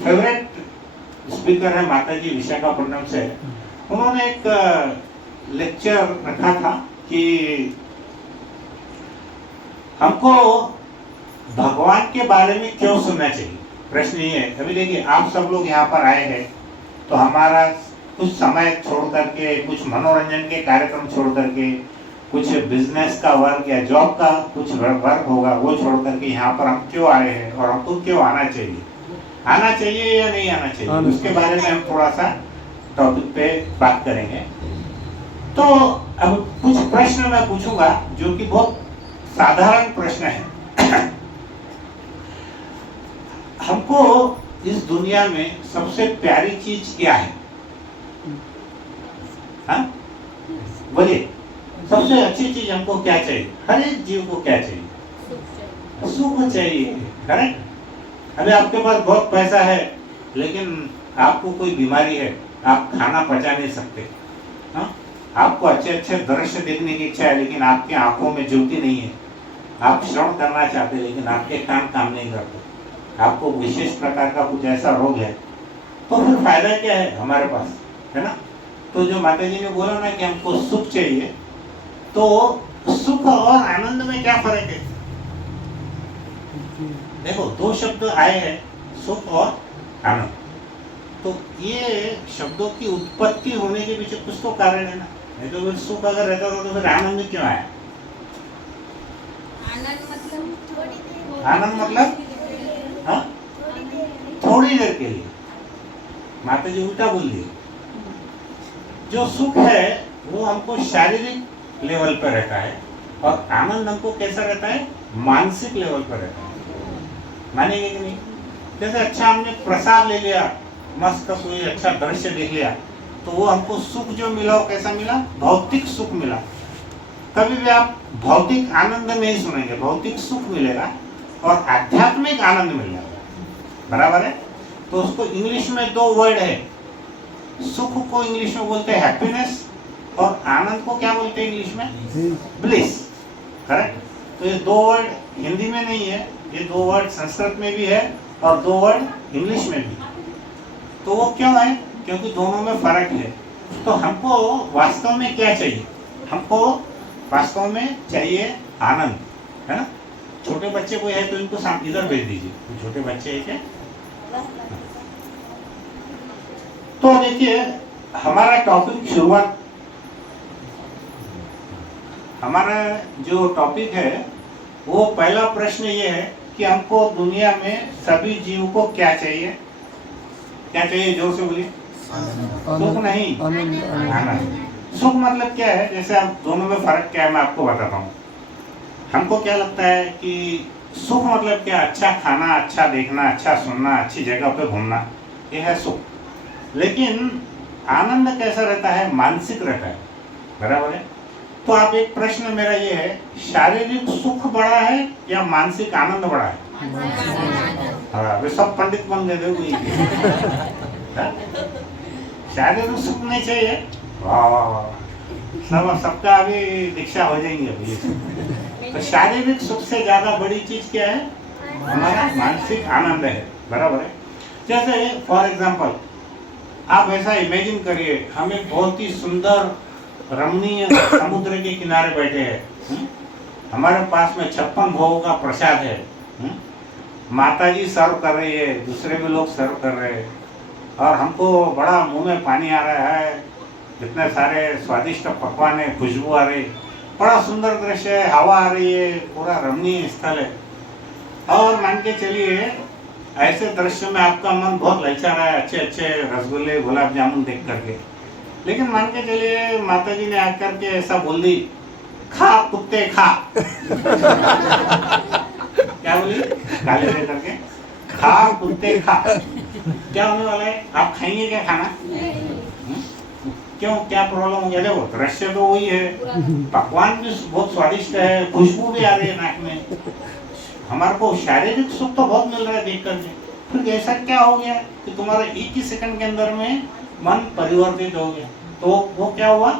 Favourite speaker है माता जी विशाखापट्टनम से। उन्होंने एक लेक्चर रखा था कि हमको भगवान के बारे में क्यों सुनना चाहिए। प्रश्न ये है, अभी देखिए आप सब लोग यहाँ पर आए हैं तो हमारा कुछ समय छोड़ करके, कुछ मनोरंजन के कार्यक्रम छोड़ करके, कुछ बिजनेस का वर्क या जॉब का कुछ वर्क होगा वो छोड़ करके यहाँ पर हम क्यों आए हैं और हमको क्यों आना चाहिए, आना चाहिए या नहीं आना चाहिए, उसके बारे में हम थोड़ा सा टॉपिक पे बात करेंगे। तो अब कुछ प्रश्न मैं पूछूंगा जो कि बहुत साधारण प्रश्न है। हमको इस दुनिया में सबसे प्यारी चीज क्या है? हाँ बोलिए, सबसे अच्छी चीज हमको क्या चाहिए? हर एक जीव को क्या चाहिए? सुख चाहिए, करेक्ट। अभी आपके पास बहुत पैसा है लेकिन आपको कोई बीमारी है, आप खाना पचा नहीं सकते। हाँ? आपको अच्छे अच्छे दृश्य देखने की इच्छा है लेकिन आपकी आंखों में ज्योति नहीं है। आप श्रवण करना चाहते लेकिन आपके कान काम नहीं करते। आपको विशेष प्रकार का कुछ ऐसा रोग है, तो फिर फायदा क्या है हमारे पास, है ना? तो जो माता जी ने बोला ना कि हमको सुख चाहिए, तो सुख और आनंद में क्या फर्क है? देखो दो शब्द आए हैं, सुख और आनंद। तो ये शब्दों की उत्पत्ति होने के पीछे कुछ तो कारण है ना। नहीं तो फिर सुख अगर रहता तो फिर आनंद क्यों आया? आनंद मतलब हाँ थोड़ी देर के लिए। माता जी उल्टा बोल दी। जो सुख है वो हमको शारीरिक लेवल पर रहता है और आनंद हमको कैसा रहता है? मानसिक लेवल पर रहता है। मानेंगे कि नहीं? जैसे अच्छा हमने प्रसाद ले लिया, मस्त कोई अच्छा दृश्य देख लिया, तो वो हमको सुख जो मिला वो कैसा मिला? भौतिक सुख मिला। कभी भी आप भौतिक आनंद नहीं सुनेंगे, भौतिक सुख मिलेगा और आध्यात्मिक आनंद मिलेगा, बराबर है? तो उसको इंग्लिश में दो वर्ड है, सुख को इंग्लिश में बोलते हैं हैप्पीनेस और आनंद को क्या बोलते हैं इंग्लिश में? Bliss, correct. तो ये दो वर्ड हिंदी में नहीं है, ये दो वर्ड संस्कृत में भी है और दो वर्ड इंग्लिश में भी। तो वो क्यों है? क्योंकि दोनों में फर्क है। तो हमको वास्तव में क्या चाहिए? हमको वास्तव में चाहिए आनंद, है ना? छोटे बच्चे कोई है तो इनको इधर भेज दीजिए, छोटे बच्चे है क्या? तो देखिए हमारा टॉपिक शुरुआत, हमारा जो टॉपिक है वो पहला प्रश्न ये है कि हमको दुनिया में सभी जीव को क्या चाहिए? क्या चाहिए? जोर से बोलिए। सुख नहीं, आनंद। सुख मतलब क्या है? जैसे आप दोनों में फर्क क्या है मैं आपको बताता हूँ। हमको क्या लगता है कि सुख मतलब क्या? अच्छा खाना, अच्छा देखना, अच्छा सुनना, अच्छी जगह पे घूमना, ये है सुख। लेकिन आनंद कैसा रहता है? मानसिक रहता है, बराबर है? तो आप एक प्रश्न मेरा ये है, शारीरिक सुख बड़ा है या मानसिक आनंद बड़ा है? हाँ, वे सब पंडित बन गए थे। शारीरिक सुख नहीं चाहिए? वाह, सबका अभी दीक्षा हो जाएंगे अभी। तो शारीरिक सुख से ज्यादा बड़ी चीज क्या है? हमारा मानसिक आनंद है, बराबर है? जैसे फॉर एग्जाम्पल आप ऐसा इमेजिन करिए, हमें बहुत ही सुंदर रमणीय समुद्र के किनारे बैठे हैं, हमारे पास में 56 भोगों का प्रसाद है, माता जी सर्व कर रही है, दूसरे भी लोग सर्व कर रहे हैं और हमको बड़ा मुंह में पानी आ रहा है, इतने सारे स्वादिष्ट पकवान है, खुशबू आ रही, बड़ा सुंदर दृश्य है, हवा आ रही है, पूरा रमणीय स्थल है। और मान के चलिए ऐसे दृश्य में आपका मन बहुत ललचा रहा है, अच्छे अच्छे रसगुल्ले गुलाब जामुन देख करके, लेकिन मान के चलिए माता जी ने आकर के ऐसा बोल दी, खा कुत्ते खा। क्या बोली? गाली दे करके, खा कुत्ते खा। क्या होने वाला है? आप खाएंगे क्या खाना? क्यों, क्या प्रॉब्लम हो गया? देखो दृश्य तो वही है, पकवान भी बहुत स्वादिष्ट है, खुशबू भी आ रही है नाक में, हमारे को शारीरिक सुख तो बहुत मिल रहा है देख करके। फिर ऐसा क्या हो गया कि तुम्हारा एक ही सेकंड के अंदर में मन परिवर्तित हो गया? तो वो क्या हुआ?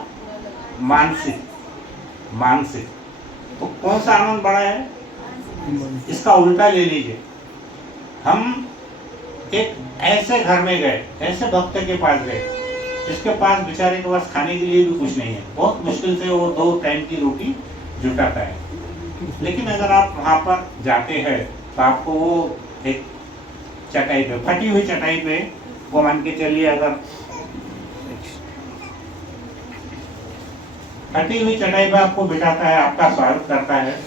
मानसिक। मानसिक तो कौन सा आनंद बड़ा है? इसका उल्टा ले लीजिए, हम एक ऐसे घर में गए, ऐसे भक्त के पास गए जिसके पास बेचारे के पास खाने के लिए भी कुछ नहीं है, बहुत मुश्किल से वो 2 टाइम की रोटी जुटाता है। लेकिन अगर आप वहां पर जाते हैं तो आपको वो एक चटाई पे, फटी हुई चटाई पे, वो मान के चलिए अगर फटी हुई चटाई पे आपको बिठाता है, आपका स्वागत करता है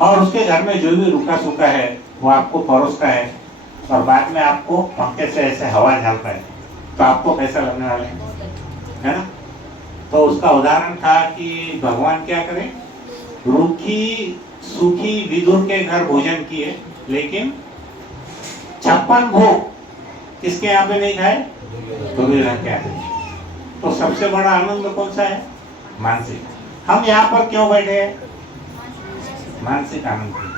और उसके घर में जो भी रूखा सूखा है वो आपको परोसता है और बाद में आपको पंखे से ऐसे हवा झालता है, तो आपको कैसा लगने वाला है ना? तो उसका उदाहरण था कि भगवान क्या करें, रूखी सूखी विदुर के घर भोजन किए, लेकिन 56 भोग किसके यहाँ पे नहीं खाए, दुर्योधन के यहाँ। तो सबसे बड़ा आनंद कौन सा है, मानसिक। हम यहाँ पर क्यों बैठे हैं, मानसिक आनंद के।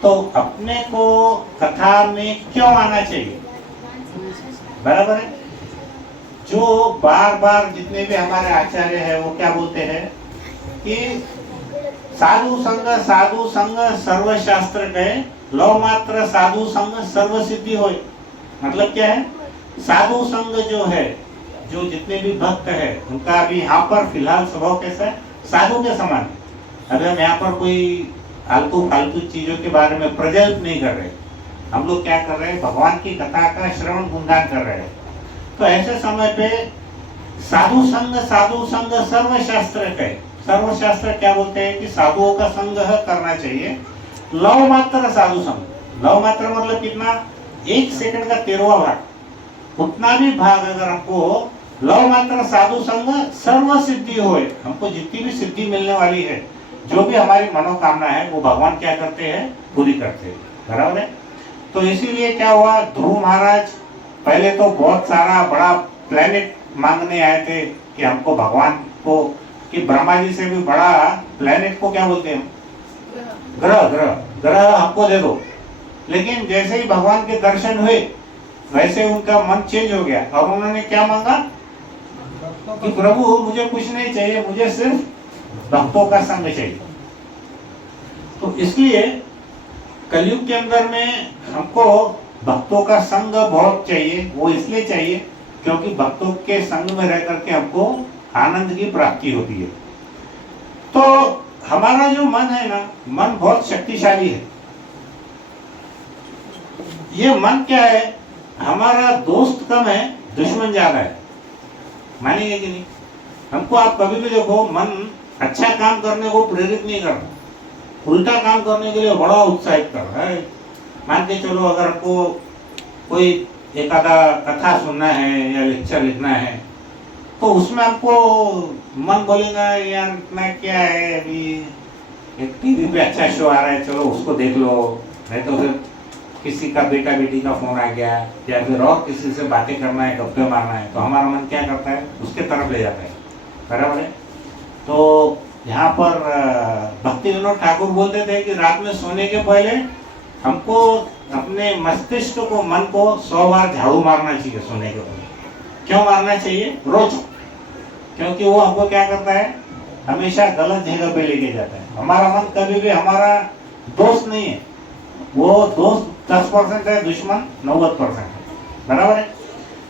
तो अपने को कथा में क्यों आना चाहिए, बराबर है। जो बार बार जितने भी हमारे आचार्य हैं वो क्या बोलते हैं कि साधु संग सर्वशास्त्र कहे, लव मात्र साधु संग सर्व सिद्धि होय। मतलब क्या है, साधु संग जो है, जो जितने भी भक्त है उनका अभी यहाँ पर फिलहाल स्वभाव कैसा है, साधु के समान। अभी हम यहाँ पर कोई आलतू फालतू चीजों के बारे में प्रज्वलित नहीं कर रहे, हम लोग क्या कर रहे हैं, भगवान की कथा का श्रवण गुणगान कर रहे हैं। तो ऐसे समय पे साधु संग सर्वशास्त्र कहे। सर्वशास्त्र क्या बोलते हैं कि साधुओं का संग करना चाहिए। लव मात्र साधु संग, लव मात्र मतलब कितना, 1 सेकंड का 13वां भाग, उतना भी भाग अगर हमको लव मात्र साधु संग सर्व सिद्धि होए, हमको जितनी भी सिद्धि मिलने वाली है, जो भी हमारी मनोकामना है वो भगवान क्या करते हैं, पूरी करते हैं, बराबर है। तो इसीलिए क्या हुआ, ध्रुव महाराज पहले तो बहुत सारा बड़ा प्लेनेट मांगने आए थे कि हमको भगवान को, कि ब्रह्मा जी से भी बड़ा प्लेनेट को क्या बोलते हैं, ग्रह ग्रह ग्रह हमको दे दो। लेकिन जैसे ही भगवान के दर्शन हुए वैसे उनका मन चेंज हो गया और उन्होंने क्या मांगा कि प्रभु मुझे कुछ नहीं चाहिए, मुझे सिर्फ भक्तों का संग चाहिए। तो इसलिए कलयुग के अंदर में हमको भक्तों का संग बहुत चाहिए। वो इसलिए चाहिए क्योंकि भक्तों के संग में रह करके हमको आनंद की प्राप्ति होती है। तो हमारा जो मन है ना, मन बहुत शक्तिशाली है। ये मन क्या है, हमारा दोस्त कम है, दुश्मन ज्यादा है, मानेंगे कि नहीं? हमको आप कभी भी देखो, मन अच्छा काम करने को प्रेरित नहीं करता, उल्टा काम करने के लिए बड़ा उत्साहित कर रहा है। मान के चलो, अगर आपको कोई एक आधा कथा सुनना है या लेक्चर लिखना है तो उसमें आपको मन बोलेगा यार इतना क्या है, अभी एक टीवी पे अच्छा शो आ रहा है, चलो उसको देख लो, नहीं तो फिर किसी का बेटा बेटी का फोन आ गया या फिर और किसी से बातें करना है, गप्पे मारना है, तो हमारा मन क्या करता है, उसके तरफ ले जाता है, बराबर है। तो यहाँ पर भक्ति विनोद ठाकुर बोलते थे कि रात में सोने के पहले हमको अपने मस्तिष्क को, मन को 100 बार झाड़ू मारना चाहिए सोने के पहले। क्यों मारना चाहिए, रोज? क्योंकि वो हमको क्या करता है, हमेशा गलत जगह पे लेके जाता है। हमारा मन कभी भी हमारा दोस्त नहीं है, वो दोस्त 10% है, दुश्मन 90% है, बराबर है।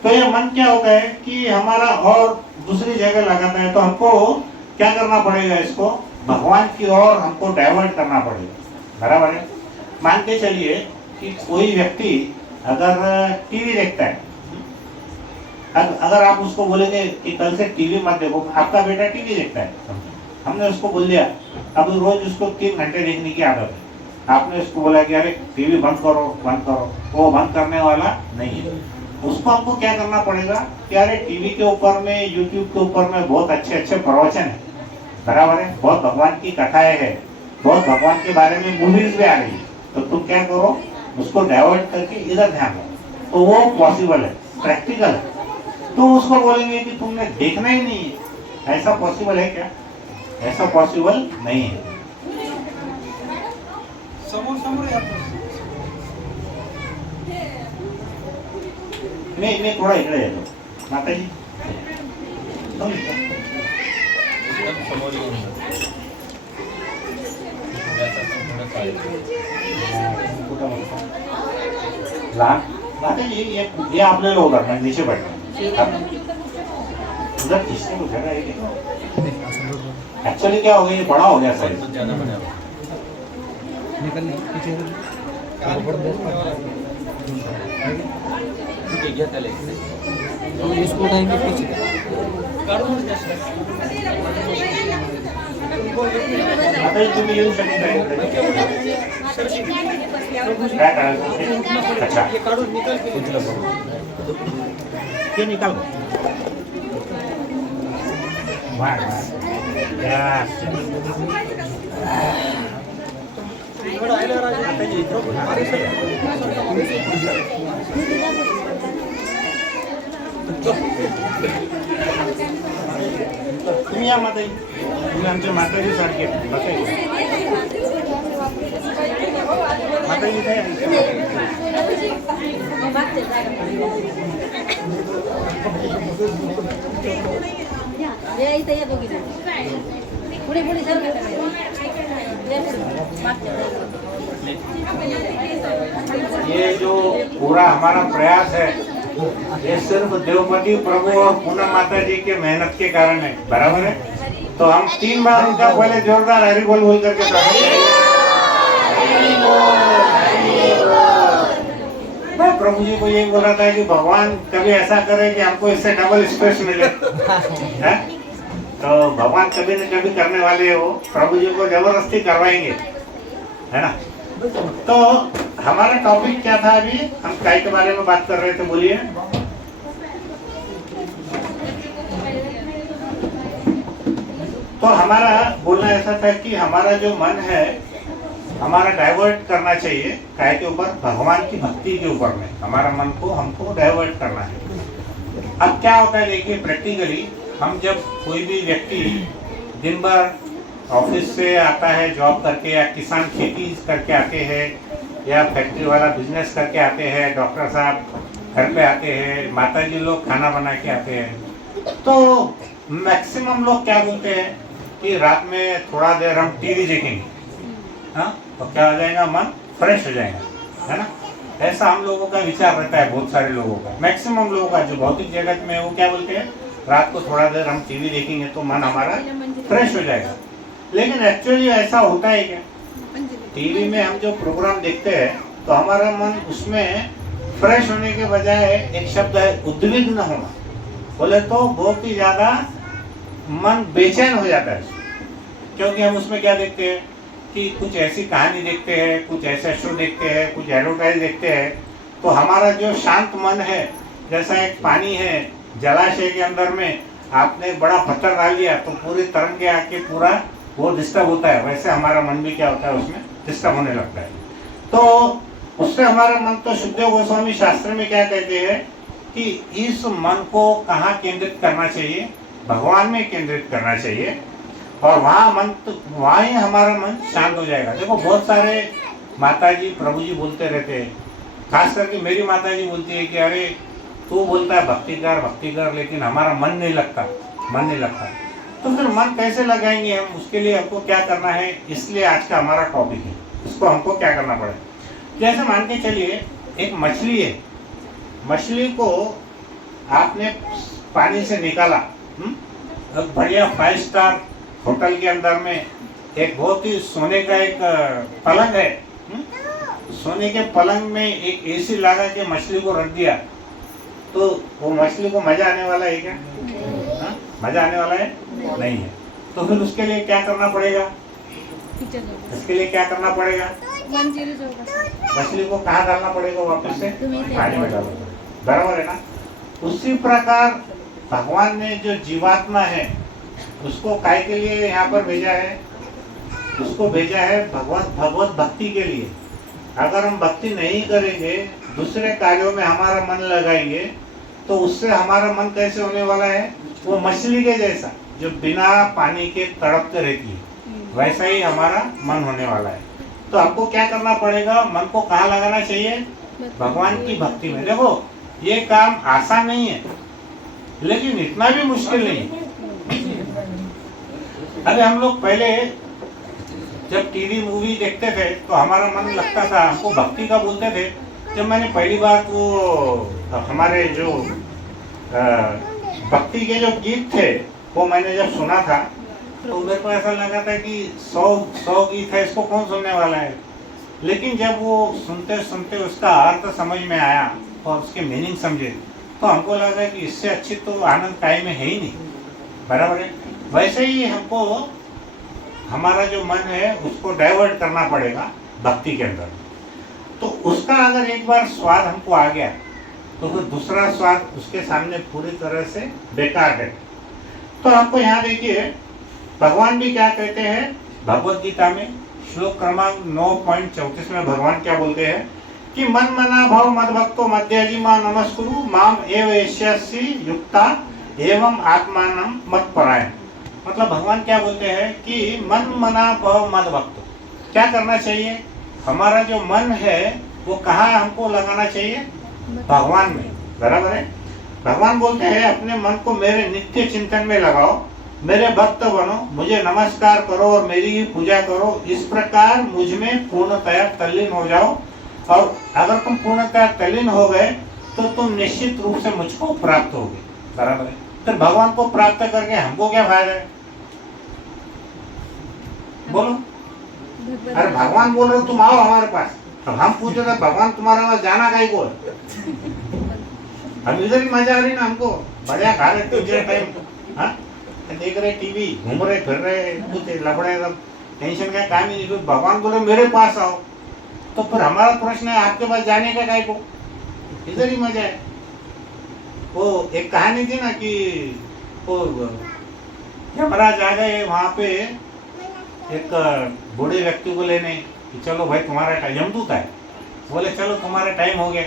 तो ये मन क्या होता है कि हमारा और दूसरी जगह लगाता है, तो हमको क्या करना पड़ेगा, इसको भगवान की ओर हमको डाइवर्ट करना पड़ेगा, बराबर है। मान के चलिए कि कोई व्यक्ति अगर टीवी देखता है, अगर आप उसको बोलेंगे कि कल से टीवी मत देखो, आपका बेटा टीवी देखता है, हमने उसको बोल दिया अब रोज उसको 3 घंटे देखने की आदत है, आपने उसको बोला कि अरे टीवी बंद करो बंद करो, वो बंद करने वाला नहीं है। उसको हमको क्या करना पड़ेगा कि अरे टीवी के ऊपर में, यूट्यूब के ऊपर में बहुत अच्छे अच्छे प्रवचन है, बराबर है, बहुत भगवान की कथाएं है, बहुत भगवान के बारे में मूवीज भी आ रही है, तो तुम क्या करो, उसको डाइवर्ट करके इधर ध्यान दो। तो वो पॉसिबल है, प्रैक्टिकल है। तो उसको बोलेंगे कि तुमने देखना ही नहीं है, ऐसा पॉसिबल है क्या? ऐसा पॉसिबल नहीं है। नहीं थोड़ा इकडे येतो माता जी, लहान माता जी ये आपने लो उधर, मैं नीचे बैठा उधर किसने को जगह है। एक्चुअली क्या हो गया, ये बड़ा हो गया साइज ज्यादा बड़ा निकल पीछे गया तले तो इसको उठाएंगे पीछे। आता ही तुम्ही येऊ शकता काय करायचं। अच्छा ये काढून निकाल ते निकाल वाह तुम्ही या माताई, तुम्ही आमच्या माताजी सारखे माताजी काय पुढे सर ये जो पूरा हमारा प्रयास है ये सिर्फ देवपति प्रभु और पूनम माता जी के मेहनत के कारण है, बराबर है। तो हम 3 बार उनका पहले जोरदार हरि बोल बोल करके मैं प्रभु जी को यही बोल रहा था कि भगवान कभी ऐसा करे कि हमको इससे डबल स्पेस मिले है? तो भगवान कभी न कभी करने वाले हैं, वो प्रभु जी को जबरदस्ती करवाएंगे, है ना। तो हमारा टॉपिक क्या था, अभी हम काय के बारे में बात कर रहे थे, बोलिए। तो हमारा बोलना ऐसा था कि हमारा जो मन है हमारा डाइवर्ट करना चाहिए काय के ऊपर, भगवान की भक्ति के ऊपर में हमारा मन को हमको डाइवर्ट करना है। अब क्या होता है देखिए, प्रैक्टिकली हम जब कोई भी व्यक्ति दिन भर ऑफिस से आता है जॉब करके, या किसान खेती करके आते हैं, या फैक्ट्री वाला बिजनेस करके आते हैं, डॉक्टर साहब घर पे आते हैं, माताजी लोग खाना बना के आते हैं, तो मैक्सिमम लोग क्या बोलते हैं कि रात में थोड़ा देर हम टीवी देखेंगे, हाँ, तो क्या हो जाएगा, मन फ्रेश हो जाएगा, है ना। ऐसा हम लोगों का विचार रहता है, बहुत सारे लोगों का, मैक्सिमम लोगों का जो भौतिक जगत में, वो क्या बोलते हैं, रात को थोड़ा देर हम टीवी देखेंगे तो मन हमारा फ्रेश हो जाएगा। लेकिन एक्चुअली ऐसा होता है क्या? टीवी में हम जो प्रोग्राम देखते हैं तो हमारा मन उसमें फ्रेश होने के बजाय एक शब्द है उद्विग्न होना, बोले तो बहुत ही ज्यादा मन बेचैन हो जाता है, क्योंकि हम उसमें क्या देखते हैं कि कुछ ऐसी कहानी देखते हैं, कुछ ऐसे शो देखते हैं, कुछ एडवर्टाइज देखते हैं, तो हमारा जो शांत मन है, जैसा एक पानी है जलाशय के अंदर में, आपने बड़ा पत्थर डाल दिया तो पूरी तरंगे आके पूरा वो डिस्टर्ब होता है, वैसे हमारा मन भी क्या होता है, उसमें डिस्टर्ब होने लगता है। तो उससे हमारा मन, तो शुद्धदेव गोस्वामी शास्त्र में क्या कहते हैं कि इस मन को कहाँ केंद्रित करना चाहिए, भगवान में केंद्रित करना चाहिए, और वहाँ मन वहाँ ही हमारा मन शांत हो जाएगा। देखो बहुत सारे माताजी प्रभु जी बोलते रहते हैं, खास करके मेरी माताजी बोलती है कि अरे तू बोलता है भक्ति कर, लेकिन हमारा मन नहीं लगता। तो फिर मन कैसे लगाएंगे हम, उसके लिए हमको क्या करना है, इसलिए आज का हमारा टॉपिक है, इसको हमको क्या करना पड़ेगा। जैसे मान के चलिए एक मछली है, मछली को आपने पानी से निकाला, बढ़िया 5 स्टार होटल के अंदर में एक बहुत ही सोने का एक पलंग है, सोने के पलंग में एक एसी लगा के मछली को रख दिया, तो वो मछली को मजा आने वाला है क्या? हाँ? मजा आने वाला है? नहीं है। तो फिर उसके लिए क्या करना पड़ेगा? इसके लिए क्या करना पड़ेगा? मछली को कहाँ डालना पड़ेगा? वापस से पानी में डालना पड़ेगा, बराबर है ना। उसी प्रकार भगवान ने जो जीवात्मा है उसको काय के लिए यहाँ पर भेजा है? उसको भेजा है भगवत भक्ति के लिए। अगर हम भक्ति नहीं करेंगे, दूसरे कार्यों में हमारा मन लगाएंगे, तो उससे हमारा मन कैसे होने वाला है? वो मछली के जैसा जो बिना पानी के तड़पते रहती है, वैसा ही हमारा मन होने वाला है। तो आपको क्या करना पड़ेगा? मन को कहाँ लगाना चाहिए? भगवान की भक्ति में। देखो ये काम आसान नहीं है, लेकिन इतना भी मुश्किल नहीं है। अरे हम लोग पहले जब टीवी मूवी देखते थे तो हमारा मन लगता था, हमको भक्ति का बोलते थे, जब मैंने पहली बार वो हमारे जो भक्ति के जो गीत थे वो मैंने जब सुना था तो मेरे को ऐसा लगा था कि 100 गीत है, इसको कौन सुनने वाला है। लेकिन जब वो सुनते सुनते उसका अर्थ समझ में आया और उसके मीनिंग समझे तो हमको लगा कि इससे अच्छी तो आनंद काय में है ही नहीं। बराबर है। वैसे ही हमको हमारा जो मन है उसको डाइवर्ट करना पड़ेगा भक्ति के अंदर। तो उसका अगर एक बार स्वाद हमको आ गया तो फिर दूसरा स्वाद उसके सामने पूरी तरह से बेकार है। तो हमको यहाँ देखिए भगवान भी क्या कहते हैं भगवत गीता में श्लोक क्रमांक 9.34 में भगवान क्या बोलते हैं कि मन मना भाव मद भक्तो मध्याजिमा नमस्कुरु माम एव एष्यसि युक्ता एवं आत्मानं मत परायण। मतलब भगवान क्या बोलते हैं कि मन मना भाव मद भक्तो, क्या करना चाहिए, हमारा जो मन है वो कहाँ हमको लगाना चाहिए, भगवान में। बराबर है। भगवान बोलते हैं अपने मन को मेरे नित्य चिंतन में लगाओ, मेरे भक्त बनो, मुझे नमस्कार करो और मेरी ही पूजा करो। इस प्रकार मुझ में पूर्णतया तल्लीन हो जाओ और अगर तुम पूर्णतया तल्लीन हो गए तो तुम निश्चित रूप से मुझको प्राप्त होगे। बराबर है। फिर भगवान को प्राप्त करके हमको क्या फायदा है, बोलो। अरे भगवान बोल रहे तुम आओ हमारे पास, अब हम पूछे थे भगवान तुम्हारे पास जाना कहीं को, हम इधर ही मजा आ रही ना, हमको बढ़िया खा रहे टाइम, हाँ देख रहे टीवी, घूम रहे फिर रहे, कुछ लफड़े सब, टेंशन का काम ही नहीं। फिर भगवान बोले मेरे पास आओ, तो फिर हमारा प्रश्न है आपके पास जाने का काहे को, इधर ही मजा है। वो एक कहानी थी ना कि वो यमराज आ गए वहाँ पे एक बूढ़े व्यक्ति को लेने कि चलो भाई तुम्हारा टाइम, यमदूत है, बोले चलो तुम्हारा टाइम हो गया।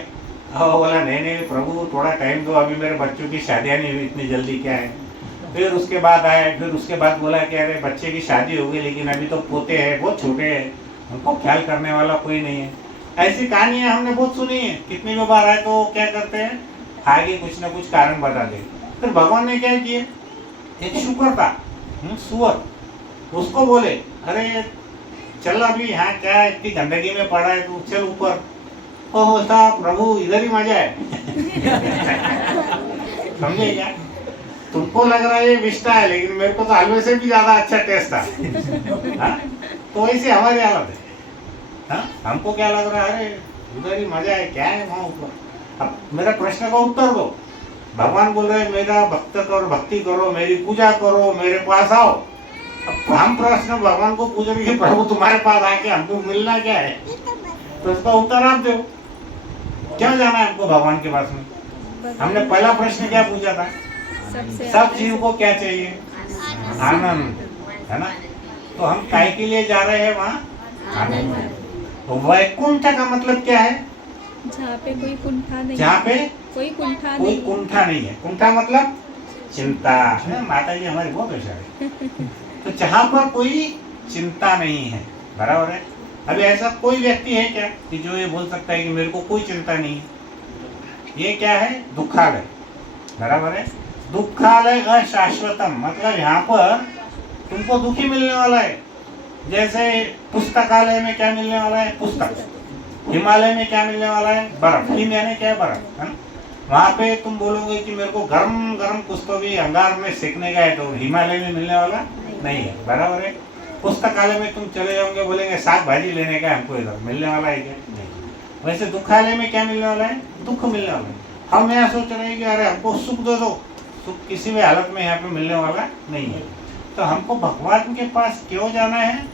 बोला नहीं नहीं प्रभु थोड़ा टाइम दो, अभी मेरे बच्चों की शादियाँ नहीं हुई, इतनी जल्दी क्या है। फिर उसके बाद आए, फिर उसके बाद बोला कि अरे बच्चे की शादी हो गई लेकिन अभी तो पोते हैं, बहुत छोटे हैं, उनको ख्याल करने वाला कोई नहीं है। ऐसी कहानियाँ हमने बहुत सुनी है। कितनी भी बार आए तो क्या करते हैं आगे कुछ ना कुछ कारण बता दे। फिर भगवान ने क्या किए, एक शुकर था, सुअर, उसको बोले अरे चल अभी यहाँ क्या है, इतनी गंदगी में पड़ा है, तू चल ऊपर। वो बोलता प्रभु इधर ही मजा है। समझे क्या, तुमको लग रहा है ये विष्टा है लेकिन मेरे को तो हलवे से भी ज्यादा अच्छा टेस्ट था। हाँ? तो ऐसे हमारी हालत है। हाँ? हमको क्या लग रहा है अरे उधर ही मजा है, क्या है वहाँ ऊपर। अब मेरा प्रश्न का उत्तर दो। भगवान बोल रहे मेरा भक्त करो, भक्ति करो, मेरी पूजा करो, मेरे पास आओ। अब हम प्रश्न भगवान को पूछ रहे प्रभु तुम्हारे पास आके हमको मिलना क्या है, तो इसका उत्तर आप दो। क्यों जाना है हमको भगवान के पास में। हमने पहला प्रश्न क्या पूछा था, सब जीव को क्या चाहिए, आनंद, है ना। तो हम काय के लिए जा रहे हैं वहाँ, आनंद। तो वैकुंठ का मतलब क्या है, जहाँ पे कोई कुंठा नहीं, जहाँ पे कोई कुंठा नहीं है। कुंठा मतलब चिंता है। माता जी हमारी बहुत होशियार है। तो जहाँ पर कोई चिंता नहीं है, बराबर है। अभी ऐसा कोई व्यक्ति है क्या कि जो ये बोल सकता है कि मेरे को कोई चिंता नहीं है। ये क्या है, दुखालय, बराबर है। दुखालय अशाश्वतम मतलब यहाँ पर तुमको दुखी मिलने वाला है। जैसे पुस्तकालय में क्या मिलने वाला है, पुस्तक। हिमालय में क्या मिलने वाला है, बर्फ। हिम यानी क्या है, बर्फ, है ना। वहाँ पे तुम बोलोगे कि मेरे को गरम गरम कुछ तो भी अंगार में सेकने का है, तो हिमालय में मिलने वाला नहीं है, बराबर है। पुस्तकालय में तुम चले जाओगे, बोलेंगे साग भाजी लेने का हमको, इधर मिलने वाला है क्या, नहीं। वैसे दुखालय में क्या मिलने वाला है, दुख मिलने वाला है। हम यहाँ सोच रहे हैं कि अरे हमको सुख दे दो, सुख किसी भी हालत में यहाँ पे मिलने वाला नहीं है। तो हमको भगवान के पास क्यों जाना है,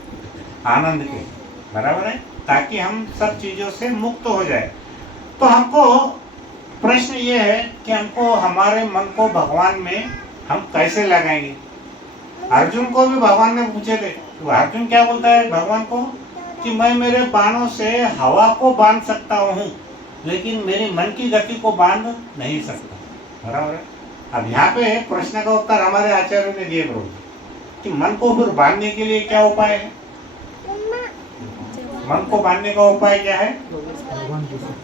आनंद के, बराबर है, ताकि हम सब चीजों से मुक्त हो जाए। तो हमको प्रश्न ये है कि हमको हमारे मन को भगवान में हम कैसे लगाएंगे। अर्जुन को भी भगवान ने पूछे थे, तो अर्जुन क्या बोलता है भगवान को कि मैं मेरे बाणों से हवा को बांध सकता हूँ लेकिन मेरे मन की गति को बांध नहीं सकता, बराबर है। अब यहाँ पे प्रश्न का उत्तर हमारे आचार्य ने दिए प्रभु कि मन को फिर बांधने के लिए क्या उपाय है। मन को बांधने का उपाय क्या है,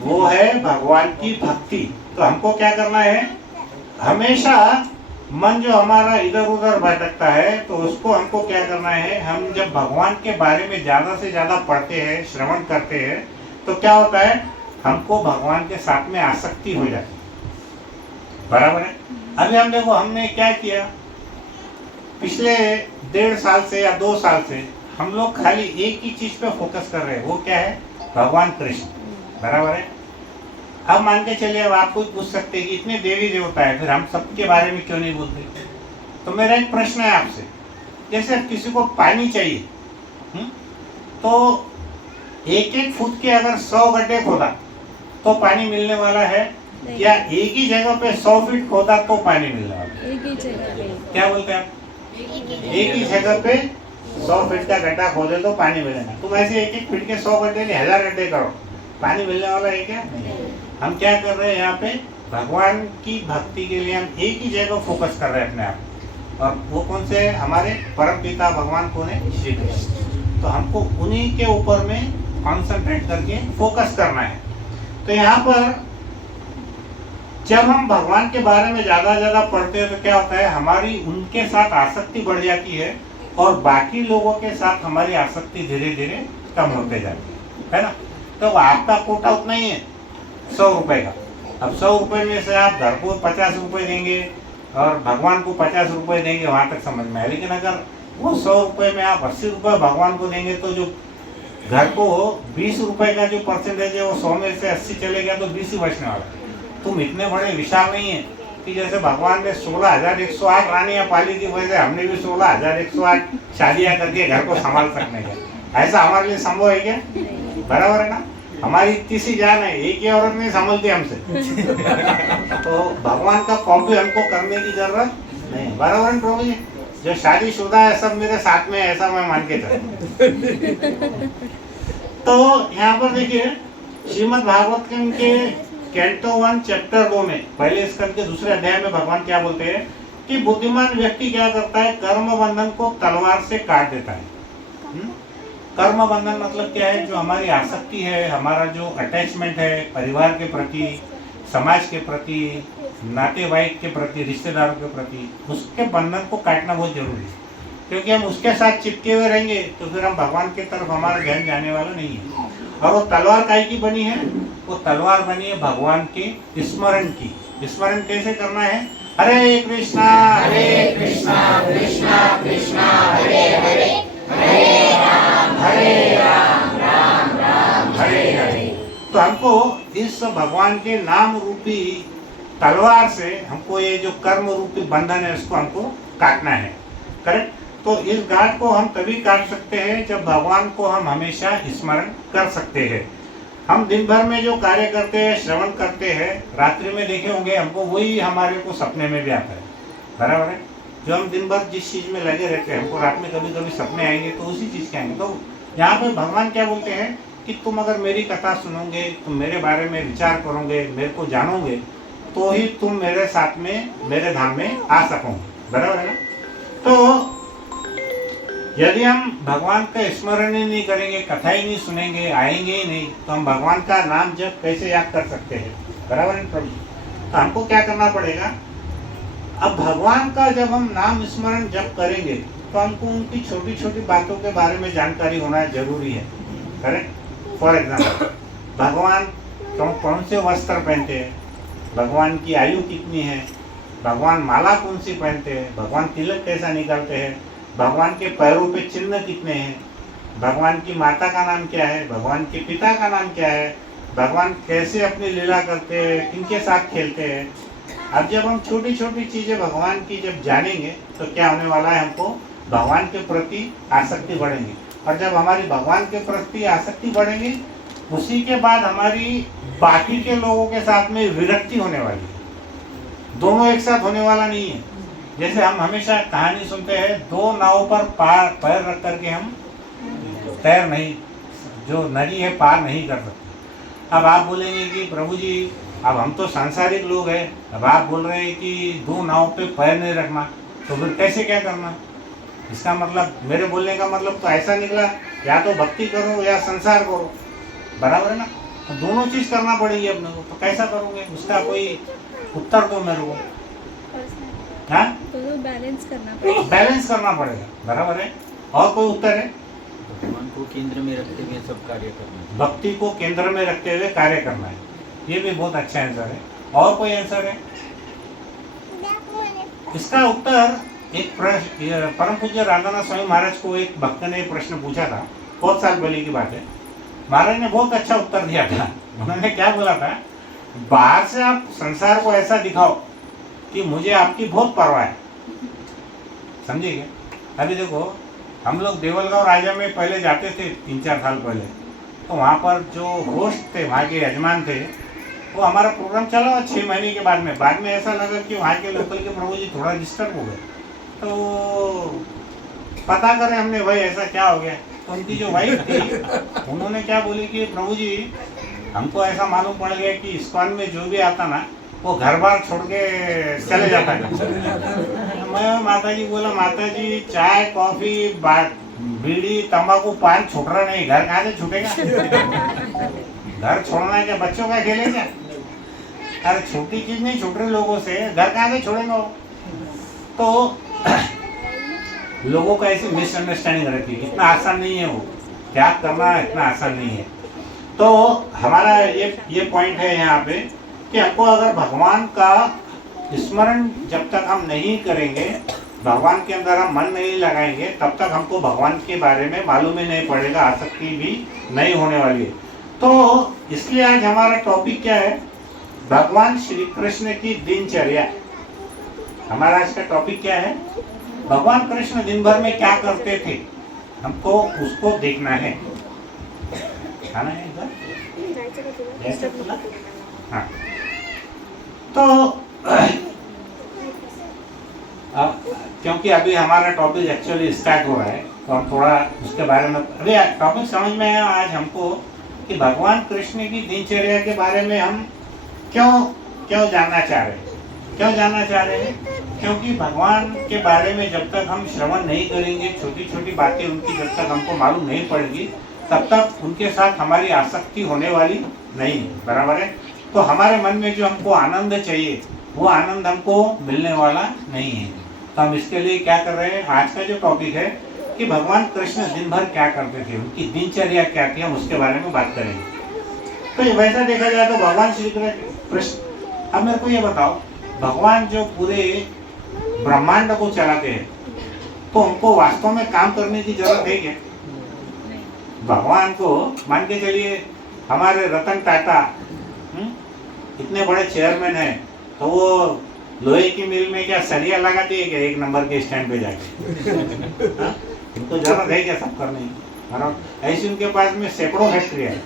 वो है भगवान की भक्ति। तो हमको क्या करना है, हमेशा मन जो हमारा इधर उधर भटकता है तो उसको हमको क्या करना है, हम जब भगवान के बारे में ज्यादा से ज्यादा पढ़ते हैं, श्रवण करते हैं, तो क्या होता है हमको भगवान के साथ में आसक्ति हो जाती है। बराबर है। अभी हम देखो हमने क्या किया, पिछले 1.5 साल से या 2 साल से हम लोग खाली एक ही चीज पे फोकस कर रहे हैं, वो क्या है, भगवान कृष्ण। बराबर है। अब मान के चलिए, अब आप कोई पूछ सकते हैं कि इतने देवी देवता है, फिर हम सबके बारे में क्यों नहीं बोलते। तो मेरा एक प्रश्न है आपसे, जैसे किसी को पानी चाहिए, तो एक फुट के अगर 100 गड्ढे खोदा तो पानी मिलने वाला है, या एक ही जगह पे 100 फीट खोदा तो पानी मिलने वाला है? एक ही जगह पे। क्या बोलते हैं आप? एक ही जगह पे 100 फीट का गड्ढा खोदे तो पानी मिलेगा। तुम ऐसे एक फीट के 100 गड्ढे नहीं 1000 गड्ढे करो, पानी मिलने वाला है क्या? हम क्या कर रहे हैं यहाँ पे, भगवान की भक्ति के लिए हम एक ही जगह फोकस कर रहे हैं अपने आप, और वो कौन से है, हमारे परम पिता भगवान कौन है, श्री कृष्ण। तो हमको उन्हीं के ऊपर में कॉन्सेंट्रेट करके फोकस करना है। तो यहाँ पर जब हम भगवान के बारे में ज्यादा पढ़ते हैं तो क्या होता है, हमारी उनके साथ आसक्ति बढ़ जाती है, और बाकी लोगों के साथ हमारी आसक्ति धीरे धीरे कम होते जाती है ना। तो आपका कोटा उतना ही है 100 रुपए का। अब 100 रुपए में से आप घर को 50 रुपए देंगे और भगवान को 50 रुपए देंगे, वहां तक समझ में आए। लेकिन अगर वो 100 रुपए में आप 80 रुपए भगवान को देंगे, तो जो घर को 20 रुपए का जो परसेंटेज है वो 100 में से 80 चले गया तो 20 ही बचने वाला। तुम इतने बड़े विशाल नहीं है कि जैसे भगवान ने 16,108 रानियां पाली थी, वैसे हमने भी 16,108 शादियां करके घर को संभाल सकने का। ऐसा हमारे लिए संभव है क्या? बराबर है ना। हमारी इतनी सी जान है, एक ही औरत नहीं संभलती हमसे। तो भगवान का कॉपी हमको करने की जरूरत नहीं। बराबर है प्रभु जी। जो शादीशुदा है सब मेरे साथ में, ऐसा मैं मान के चलूं। तो यहाँ पर देखिए, श्रीमद् भागवत के कैंटो 1 चैप्टर 2 में पहले स्कंद के दूसरे अध्याय में भगवान क्या बोलते हैं कि बुद्धिमान व्यक्ति क्या करता है, कर्म बंधन को तलवार से काट देता है। कर्म बंधन मतलब क्या है, जो हमारी आसक्ति है, हमारा जो अटैचमेंट है परिवार के प्रति, समाज के प्रति, नातेवाईक के प्रति, रिश्तेदारों के प्रति, उसके बंधन को काटना बहुत जरूरी है। क्योंकि हम उसके साथ चिपके हुए रहेंगे तो फिर हम भगवान की तरफ हमारा ध्यान जाने वाला नहीं है। और वो तलवार काय की बनी है, वो तलवार बनी है भगवान के स्मरण की। स्मरण कैसे करना है, हरे कृष्णा कृष्णा कृष्णा हरे हरे, हरे राम राम राम हरे हरे। तो हमको इस भगवान के नाम रूपी तलवार से हमको ये जो कर्म रूपी बंधन है उसको हमको काटना है। करेक्ट। तो इस गांठ को हम तभी काट सकते हैं जब भगवान को हम हमेशा स्मरण कर सकते हैं। हम दिन भर में जो कार्य करते हैं, श्रवण करते हैं, रात्रि में देखे होंगे हमको वही हमारे को सपने में भी आता है। बराबर है। जो हम दिन भर जिस चीज में लगे रहते हैं, हमको रात में कभी कभी सपने आएंगे तो उसी चीज के आएंगे। तो यहाँ पे भगवान क्या बोलते हैं कि तुम अगर मेरी कथा सुनोगे, तुम मेरे बारे में विचार करोगे, मेरे को जानोगे, तो ही तुम मेरे साथ में, मेरे धाम में आ सकोगे। बराबर है ना। तो यदि हम भगवान का स्मरण ही नहीं करेंगे, कथा ही नहीं सुनेंगे, आएंगे ही नहीं, तो हम भगवान का नाम जप कैसे याद कर सकते हैं? बराबर है प्रभु। तो हमको क्या करना पड़ेगा, अब भगवान का जब हम नाम स्मरण जप करेंगे तो हमको उनकी छोटी छोटी बातों के बारे में जानकारी होना जरूरी है। करेक्ट। फॉर एग्जाम्पल, भगवान कौन से वस्त्र पहनते हैं, भगवान की आयु कितनी है, भगवान माला कौन सी पहनते हैं, भगवान तिलक कैसा निकालते हैं, भगवान के पैरों पे चिन्ह कितने हैं, भगवान की माता का नाम क्या है, भगवान के पिता का नाम क्या है, भगवान कैसे अपनी लीला करते हैं, किनके साथ खेलते हैं। अब जब हम छोटी छोटी चीजें भगवान की जब जानेंगे तो क्या होने वाला है, हमको भगवान के प्रति आसक्ति बढ़ेंगी। और जब हमारी भगवान के प्रति आसक्ति बढ़ेगी, उसी के बाद हमारी बाकी के लोगों के साथ में विरक्ति होने वाली है। दोनों एक साथ होने वाला नहीं है। जैसे हम हमेशा कहानी सुनते हैं, 2 नाव पर पैर रख करके हम तैर नहीं, जो नदी है पार नहीं कर सकते। अब आप बोलेंगे कि प्रभु जी अब हम तो सांसारिक लोग हैं, अब आप बोल रहे हैं कि 2 नाव पे पैर नहीं रखना, तो फिर कैसे क्या करना? इसका मतलब, मेरे बोलने का मतलब तो ऐसा निकला, या तो भक्ति करो या संसार करो। बराबर है ना। तो दोनों चीज करना पड़ेगी अपने को। तो कैसा करोगे, उसका कोई उत्तर दो मेरे को। हाँ, तो बैलेंस करना पड़ेगा। बैलेंस करना पड़ेगा। बराबर है। और कोई उत्तर है? भगवान को केंद्र में रखते हुए सब कार्य करना है। भक्ति को केंद्र में रखते हुए कार्य करना है। ये भी बहुत अच्छा आंसर है। और कोई आंसर है? इसका उत्तर एक प्रश्न परम पूज्य राधानाथ स्वामी महाराज को एक भक्त ने प्रश्न पूछा था, बहुत साल पहले की बात है। महाराज ने बहुत अच्छा उत्तर दिया था। उन्होंने क्या बोला था, बाहर से आप संसार को ऐसा दिखाओ कि मुझे आपकी बहुत परवाह है। समझे क्या? अभी देखो, हम लोग देवलगांव राजा में पहले जाते थे 3-4 साल पहले, तो वहाँ पर जो होस्ट थे, वहाँ के यजमान थे, वो हमारा प्रोग्राम चला 6 महीने के बाद में ऐसा लगा कि वहाँ के लोकल के प्रभु जी थोड़ा डिस्टर्ब हो गए। तो पता करें हमने, भाई ऐसा क्या हो गया? तो उनकी जो वाइफ थी, उन्होंने क्या बोली कि प्रभु जी, हमको ऐसा मालूम पड़ गया कि इस्कॉन में जो भी आता ना, वो घर बार छोड़ के चले जाता है। मैं माता जी बोला, माता जी चाय कॉफी बीड़ी तंबाकू पान छूट रहा नहीं, घर कहाँ से छूटेगा? घर छोड़ना है क्या? बच्चों का खेल है क्या? अरे छोटी चीज नहीं छूट रही लोगों से, घर कहाँ से छोड़ेंगे? तो लोगों का ऐसी मिसअंडरस्टैंडिंग रहती है। इतना आसान नहीं है वो त्याग करना, इतना आसान नहीं है। तो हमारा ये पॉइंट है यहाँ पे कि हमको अगर भगवान का स्मरण जब तक हम नहीं करेंगे, भगवान के अंदर हम मन नहीं लगाएंगे, तब तक हमको भगवान के बारे में मालूम ही नहीं पड़ेगा, आसक्ति भी नहीं होने वाली है। तो इसलिए आज हमारा टॉपिक क्या है? भगवान श्री कृष्ण की दिनचर्या। हमारा आज का टॉपिक क्या है? भगवान कृष्ण दिन भर में क्या करते थे, हमको उसको देखना है। खाना है इधर? हाँ। तो क्योंकि अभी हमारा टॉपिक एक्चुअली स्टार्ट हो रहा है, तो हम थोड़ा उसके बारे में अभी टॉपिक समझ में आया आज हमको कि भगवान कृष्ण की दिनचर्या के बारे में हम क्यों जानना चाह रहे हैं। क्यों जानना चाह रहे हैं? क्योंकि भगवान के बारे में जब तक हम श्रवण नहीं करेंगे, छोटी छोटी बातें उनकी जब तक हमको मालूम नहीं पड़ेगी, तब तक उनके साथ हमारी आसक्ति होने वाली नहीं है। बराबर है? तो हमारे मन में जो हमको आनंद चाहिए, वो आनंद हमको मिलने वाला नहीं है। तो हम इसके लिए क्या कर रहे हैं? आज का जो टॉपिक है कि भगवान कृष्ण दिन भर क्या करते थे, उनकी दिनचर्या क्या थी, हम उसके बारे में बात करेंगे। तो वैसा देखा जाए तो भगवान श्री कृष्ण, अब मेरे को ये बताओ, भगवान जो पूरे ब्रह्मांड को चलाते हैं, तो उनको वास्तव में काम करने की जरूरत है क्या? भगवान को मान के चलिए, हमारे रतन टाटा इतने बड़े चेयरमैन हैं, तो वो लोहे की मिल में क्या सरिया लगाती है क्या 1 नंबर के स्टैंड पे जाके? उनको जरूरत है क्या सब करने की? ऐसी उनके पास में सैकड़ों फैक्ट्री है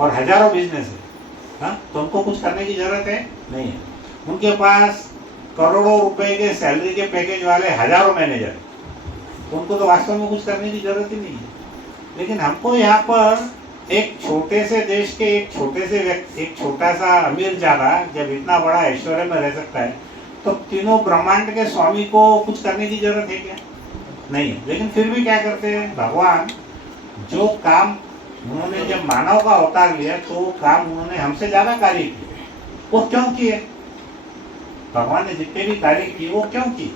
और हजारों बिजनेस है। तो उनको कुछ करने की जरूरत है? नहीं है। उनके पास करोड़ों रुपए के सैलरी के पैकेज वाले हजारों मैनेजर, तो उनको तो वास्तव में कुछ करने की जरूरत ही नहीं है। लेकिन हमको यहाँ पर एक छोटे से देश के एक छोटा सा अमीर ज्यादा जब इतना बड़ा ऐश्वर्य में रह सकता है, तो तीनों ब्रह्मांड के स्वामी को कुछ करने की जरूरत है क्या? नहीं है। लेकिन फिर भी क्या करते हैं भगवान, जो काम उन्होंने जब मानव का अवतार लिया, तो वो काम उन्होंने हमसे ज्यादा कार्य किए। वो क्यों किए? भगवान ने जितने भी कार्य किए वो क्यों किए?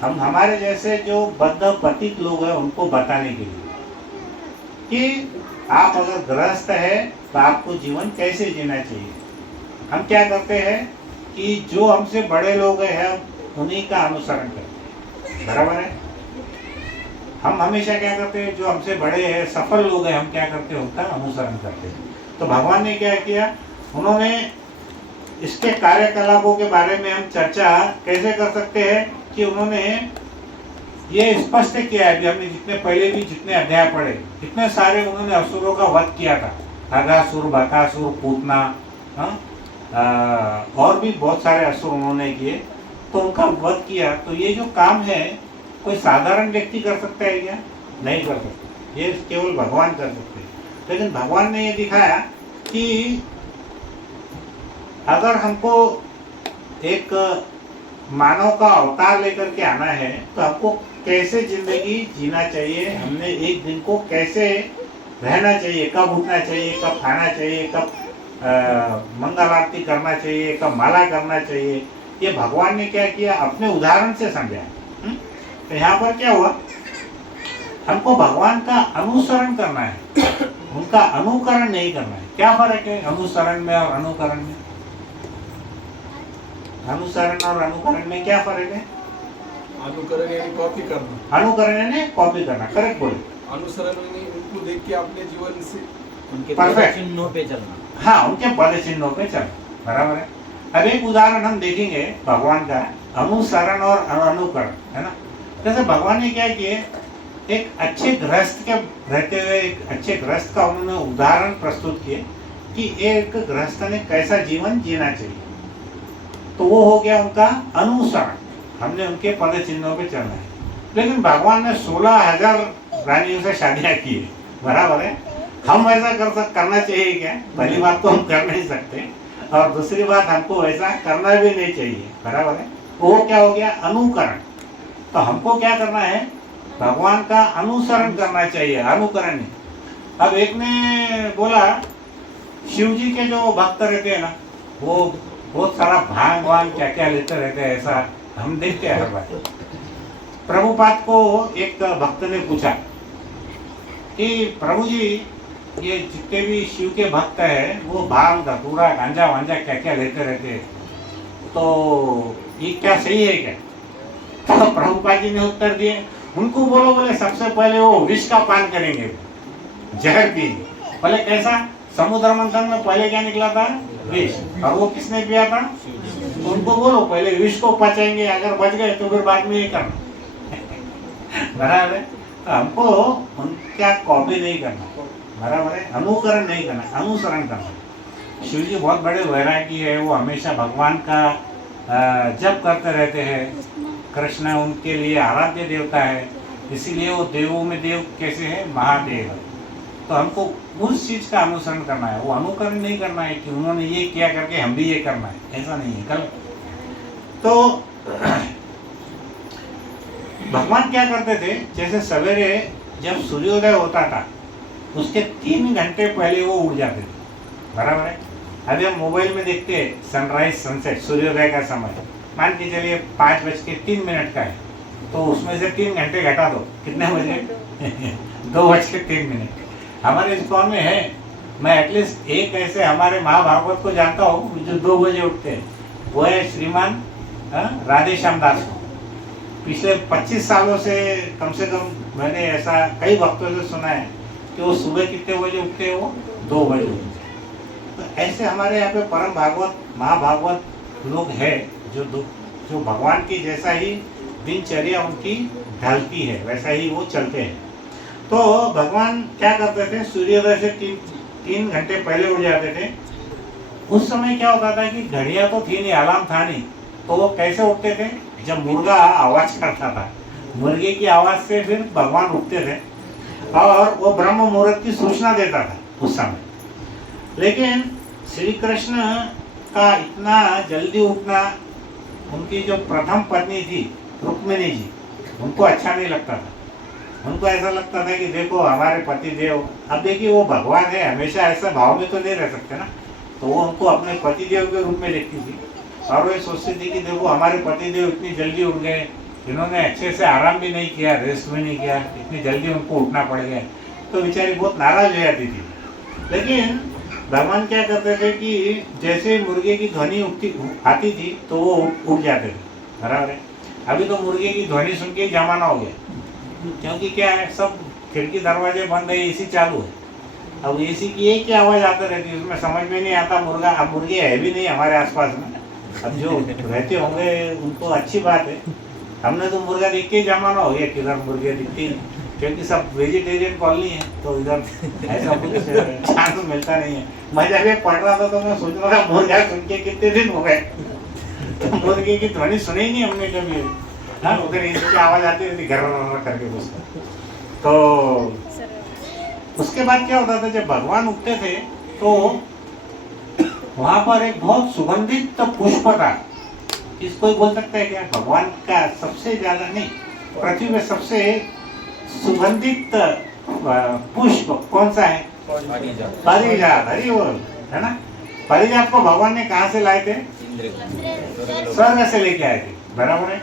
हम हमारे जैसे जो बद्ध पतित लोग हैं उनको बताने के लिए कि आप अगर गृहस्थ है तो आपको जीवन कैसे जीना चाहिए। हम क्या करते हैं कि जो हमसे बड़े लोग हैं उन्हीं का अनुसरण करते हैं। बराबर है? हम हमेशा क्या करते हैं, जो हमसे बड़े हैं, सफल लोग हैं, हम क्या करते हैं, उनका अनुसरण करते हैं। तो भगवान ने क्या किया, उन्होंने इसके कार्यकलापों के बारे में हम चर्चा कैसे कर सकते हैं कि उन्होंने ये स्पष्ट किया है कि हमने जितने अध्याय पढ़े, इतने सारे उन्होंने असुरों का वध किया था। अगासुर, बकासुर, पूतना, और भी बहुत सारे असुर उन्होंने किए, तो उनका वध किया। तो ये जो काम है कोई साधारण व्यक्ति कर सकता है क्या? नहीं कर सकता, ये केवल भगवान कर सकते हैं। लेकिन भगवान ने ये दिखाया कि अगर हमको एक मानव का अवतार लेकर के आना है, तो हमको कैसे जिंदगी जीना चाहिए, हमने एक दिन को कैसे रहना चाहिए, कब उठना चाहिए, कब खाना चाहिए, कब मंगल आरती करना चाहिए, कब माला करना चाहिए, ये भगवान ने क्या किया, अपने उदाहरण से समझाया। तो यहाँ पर क्या हुआ हमको भगवान का अनुसरण करना है, उनका अनुकरण नहीं करना है। क्या फर्क है अनुसरण में और अनुकरण में? अनुसरण और अनुकरण में क्या फर्क है? अनुकरण यानी कॉपी करना, अनुकरण यानी कॉपी करना, करेक्ट बोले। अनुसरण यानी उनको देख के अपने जीवन से उनके Perfect. चिन्हों पे चलना। हाँ, उनके पद चिन्हों पे चल, बराबर है। अब एक उदाहरण हम देखेंगे भगवान का, अनुसरण और अनुकरण, है ना। जैसे भगवान ने क्या किए, एक अच्छे गृहस्थ के रहते हुए एक अच्छे गृहस्थ का उन्होंने उदाहरण प्रस्तुत किए कि एक गृहस्थ ने कैसा जीवन जीना चाहिए। तो वो हो गया उनका अनुसरण, हमने उनके पद चिन्हों पे चलना है। लेकिन भगवान ने 16,000 रानियों से शादियां की है, बराबर है। हम ऐसा करना चाहिए क्या? पहली बात तो हम कर नहीं सकते, और दूसरी बात हमको ऐसा करना भी नहीं चाहिए, बराबर है। वो क्या हो गया? अनुकरण। तो हमको क्या करना है? भगवान का अनुसरण करना चाहिए, अनुकरण नहीं। अब एक ने बोला शिव जी के जो भक्त रहते हैं ना, वो बहुत सारा भांग वांग क्या क्या लेते रहते हैं, ऐसा हम देखते हैं हर बार। प्रभुपाद को एक भक्त ने पूछा कि प्रभु जी, ये जितने भी शिव के भक्त हैं वो भांग धतूरा गांजा वांजा क्या क्या लेते रहते हैं, तो ये क्या सही है क्या? तो प्रभुपाद जी ने उत्तर दिए, उनको बोले सबसे पहले वो विष का पान करेंगे, जहर पिएंगे। पहले कैसा? समुद्र मंथन में पहले क्या निकला था? विष। और वो किसने पिया था? तो उनको बोलो पहले विष को पचाएंगे, अगर बच गए तो फिर बाद में ये करना, बराबर है। तो हमको उनका कॉपी नहीं करना, बराबर है, अनुकरण नहीं करना, अनुसरण करना। शिव जी बहुत बड़े वैरागी है, वो हमेशा भगवान का जप करते रहते हैं। कृष्ण उनके लिए आराध्य देवता है, इसीलिए वो देवों में देव कैसे है? महादेव है। तो हमको उस चीज का अनुसरण करना है, वो अनुकरण नहीं करना है कि उन्होंने ये किया करके हम भी ये करना है, ऐसा नहीं है, गलत। तो भगवान क्या करते थे, जैसे सवेरे जब सूर्योदय होता था उसके 3 घंटे पहले वो उठ जाते थे, बराबर है। अभी हम मोबाइल में देखते हैं सनराइज सनसेट, सूर्योदय का समय मान के चलिए 5:03 का है, तो उसमें से 3 घंटे घटा दो, कितने बजे? 2:03। हमारे इस्कॉन में है, मैं एटलीस्ट एक ऐसे हमारे महाभागवत को जानता हूँ जो 2 बजे उठते हैं, वो है श्रीमान राधे श्याम दास को। पिछले 25 सालों से कम मैंने ऐसा कई वक्तों से सुना है कि वो सुबह कितने बजे उठते हैं? वो 2 बजे उठते हैं। तो ऐसे हमारे यहाँ पे परम भागवत महाभागवत लोग हैं जो भगवान की जैसा ही दिनचर्या उनकी ढलती है वैसा ही वो चलते हैं। तो भगवान क्या करते थे, सूर्योदय से 3 घंटे पहले उठ जाते थे। उस समय क्या होता था कि घड़ियां तो थी नहीं, अलार्म था नहीं, तो वो कैसे उठते थे? जब मुर्गा आवाज करता था, मुर्गे की आवाज से फिर भगवान उठते थे और वो ब्रह्म मुहूर्त की सूचना देता था उस समय। लेकिन श्री कृष्ण का इतना जल्दी उठना उनकी जो प्रथम पत्नी थी रुक्मिणी जी, उनको अच्छा नहीं लगता था। उनको ऐसा लगता था कि देखो हमारे पति देव, अब देखिए वो भगवान है, हमेशा ऐसा भाव में तो नहीं रह सकते ना, तो वो उनको अपने पति देव के रूप में देखती थी और वो सोचती थी कि देखो हमारे पति देव इतनी जल्दी उठ गए, इन्होंने अच्छे से आराम भी नहीं किया, रेस्ट भी नहीं किया, इतनी जल्दी उनको उठना पड़ गया, तो बेचारी बहुत नाराज हो जाती थी। लेकिन भगवान क्या करते थे कि जैसे मुर्गे की ध्वनि आती थी तो वो उठ जाते थे, बराबर है। अभी तो मुर्गे की ध्वनि सुन के जमाना हो गया, क्योंकि क्या है, सब खिड़की दरवाजे बंद है, एसी चालू है। अब एसी की एक ही आवाज़ आती रहती है, उसमें समझ में नहीं आता मुर्गा, अब मुर्गे है भी नहीं हमारे आसपास में। अब जो रहते होंगे उनको अच्छी बात है, हमने तो मुर्गा देख के जमाना हो गया, किधर मुर्गे दिखते नहीं, क्योंकि सब वेजिटेरियन कॉलोनी है, तो इधर ऐसा कुछ चांस मिलता नहीं है। मैं जब ये पढ़ रहा था तो मैं सोच रहा था मुर्गा सुन के कितने दिन हो गए, तो मुर्गे की ध्वनि सुनी ही नहीं हमने कभी। हाँ, उधर इसकी आवाज आती रहती घर करके घुसता। तो उसके बाद क्या होता था, जब भगवान उठते थे तो वहां पर एक बहुत सुगंधित पुष्प था। इसको बोल सकता है क्या, भगवान का सबसे ज्यादा नहीं, पृथ्वी में सबसे सुगंधित पुष्प कौन सा है? पारिजात। हरि बोल, है ना। पारिजात को भगवान ने कहाँ से लाए थे? स्वर्ग से लेके आए थे, बराबर है।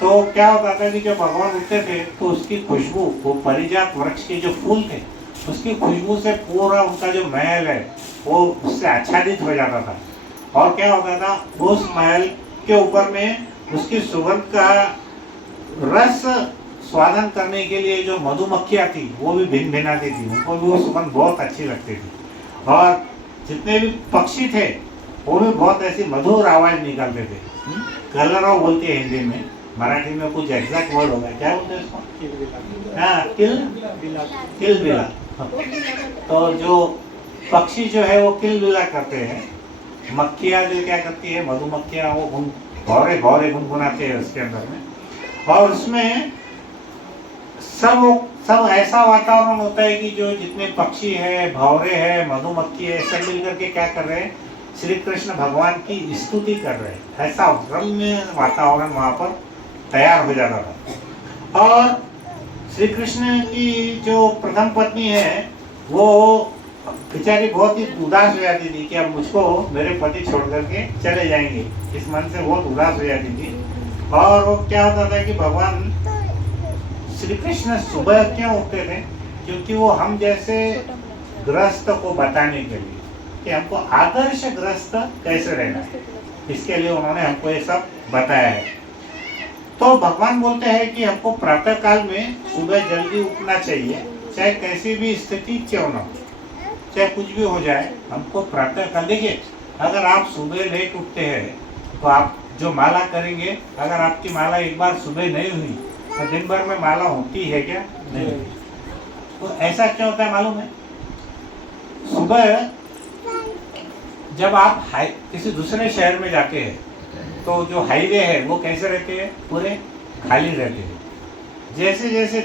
तो क्या होता था कि जब भगवान उठते थे तो उसकी खुशबू, वो परिजात वृक्ष के जो फूल थे उसकी खुशबू से पूरा उनका जो महल है वो उससे आच्छादित हो जाता था। और क्या होता था, उस महल के ऊपर में उसकी सुगंध का रस स्वादन करने के लिए जो मधुमक्खियाँ थी वो भी भिन भिनाती थी, उनको भी वो सुगंध बहुत अच्छी लगती थी। और जितने भी पक्षी थे वो भी बहुत ऐसी मधुर आवाज निकालते थे। कलरव बोलते हैं हिंदी में, मराठी में कुछ एग्जैक्ट वर्ड होगा, क्या बोलते हैं इसको? हाँ, किल बिला। तो जो पक्षी जो है वो किल बिला करते हैं, मक्खियाँ जो क्या करती है, मधुमक्खियाँ वो भौरे भौरे गुनगुनाते हैं उसके अंदर में। और उसमें सब ऐसा वातावरण होता है कि जो जितने पक्षी है, भौरे है, मधुमक्खी है, सब मिलकर के क्या कर रहे हैं, श्री कृष्ण भगवान की स्तुति कर रहे हैं। ऐसा रम्य वातावरण वहाँ पर तैयार हो जाता था। और श्री कृष्ण की जो प्रथम पत्नी है वो बेचारी बहुत ही उदास हो जाती थी कि अब मुझको मेरे पति छोड़ करके चले जाएंगे, इस मन से बहुत उदास हो जाती थी। और वो क्या होता था कि भगवान श्री कृष्ण सुबह क्यों उठते थे, क्योंकि वो हम जैसे गृहस्थ को बताने के लिए कि हमको आदर्श गृहस्थ कैसे रहना है, इसके लिए उन्होंने हमको ये सब बताया है। तो भगवान बोलते हैं कि हमको प्रातः काल में सुबह जल्दी उठना चाहिए, चाहे कैसी भी स्थिति क्यों न हो, चाहे कुछ भी हो जाए, हमको प्रातः काल। देखिए, अगर आप सुबह लेट उठते हैं तो आप जो माला करेंगे, अगर आपकी माला एक बार सुबह नहीं हुई तो दिन भर में माला होती है क्या? नहीं होती। तो ऐसा क्या होता है मालूम है, सुबह जब आप किसी दूसरे शहर में जाते हैं तो जो हाईवे है वो कैसे रहते हैं, पूरे खाली रहते हैं। जैसे जैसे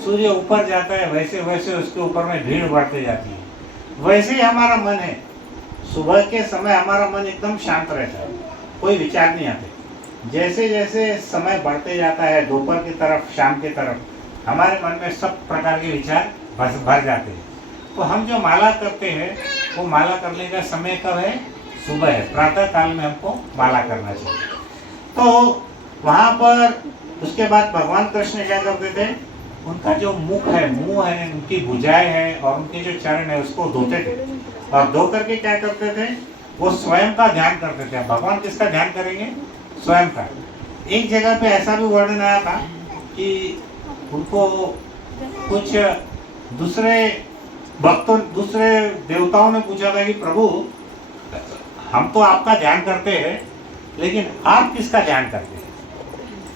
सूर्य ऊपर जाता है वैसे वैसे उसके ऊपर में भीड़ बढ़ती जाती है। वैसे ही हमारा मन है, सुबह के समय हमारा मन एकदम शांत रहता है, कोई विचार नहीं आते। जैसे जैसे समय बढ़ते जाता है दोपहर की तरफ, शाम की तरफ, हमारे मन में सब प्रकार के विचार भर जाते हैं। तो हम जो माला करते हैं वो माला करने का समय कब है? सुबह है, प्रातः काल में हमको माला करना चाहिए। तो वहाँ पर उसके बाद भगवान कृष्ण क्या करते थे, उनका जो मुख है, मुंह है, उनकी भुजाएं है और उनके जो चरण है उसको धोते थे। और धो करके क्या करते थे, वो स्वयं का ध्यान करते थे। भगवान किसका ध्यान करेंगे? स्वयं का। एक जगह पे ऐसा भी वर्णन आया था कि उनको कुछ दूसरे भक्तों, दूसरे देवताओं ने पूछा था कि प्रभु हम तो आपका ध्यान करते हैं लेकिन आप किसका ध्यान करते हैं?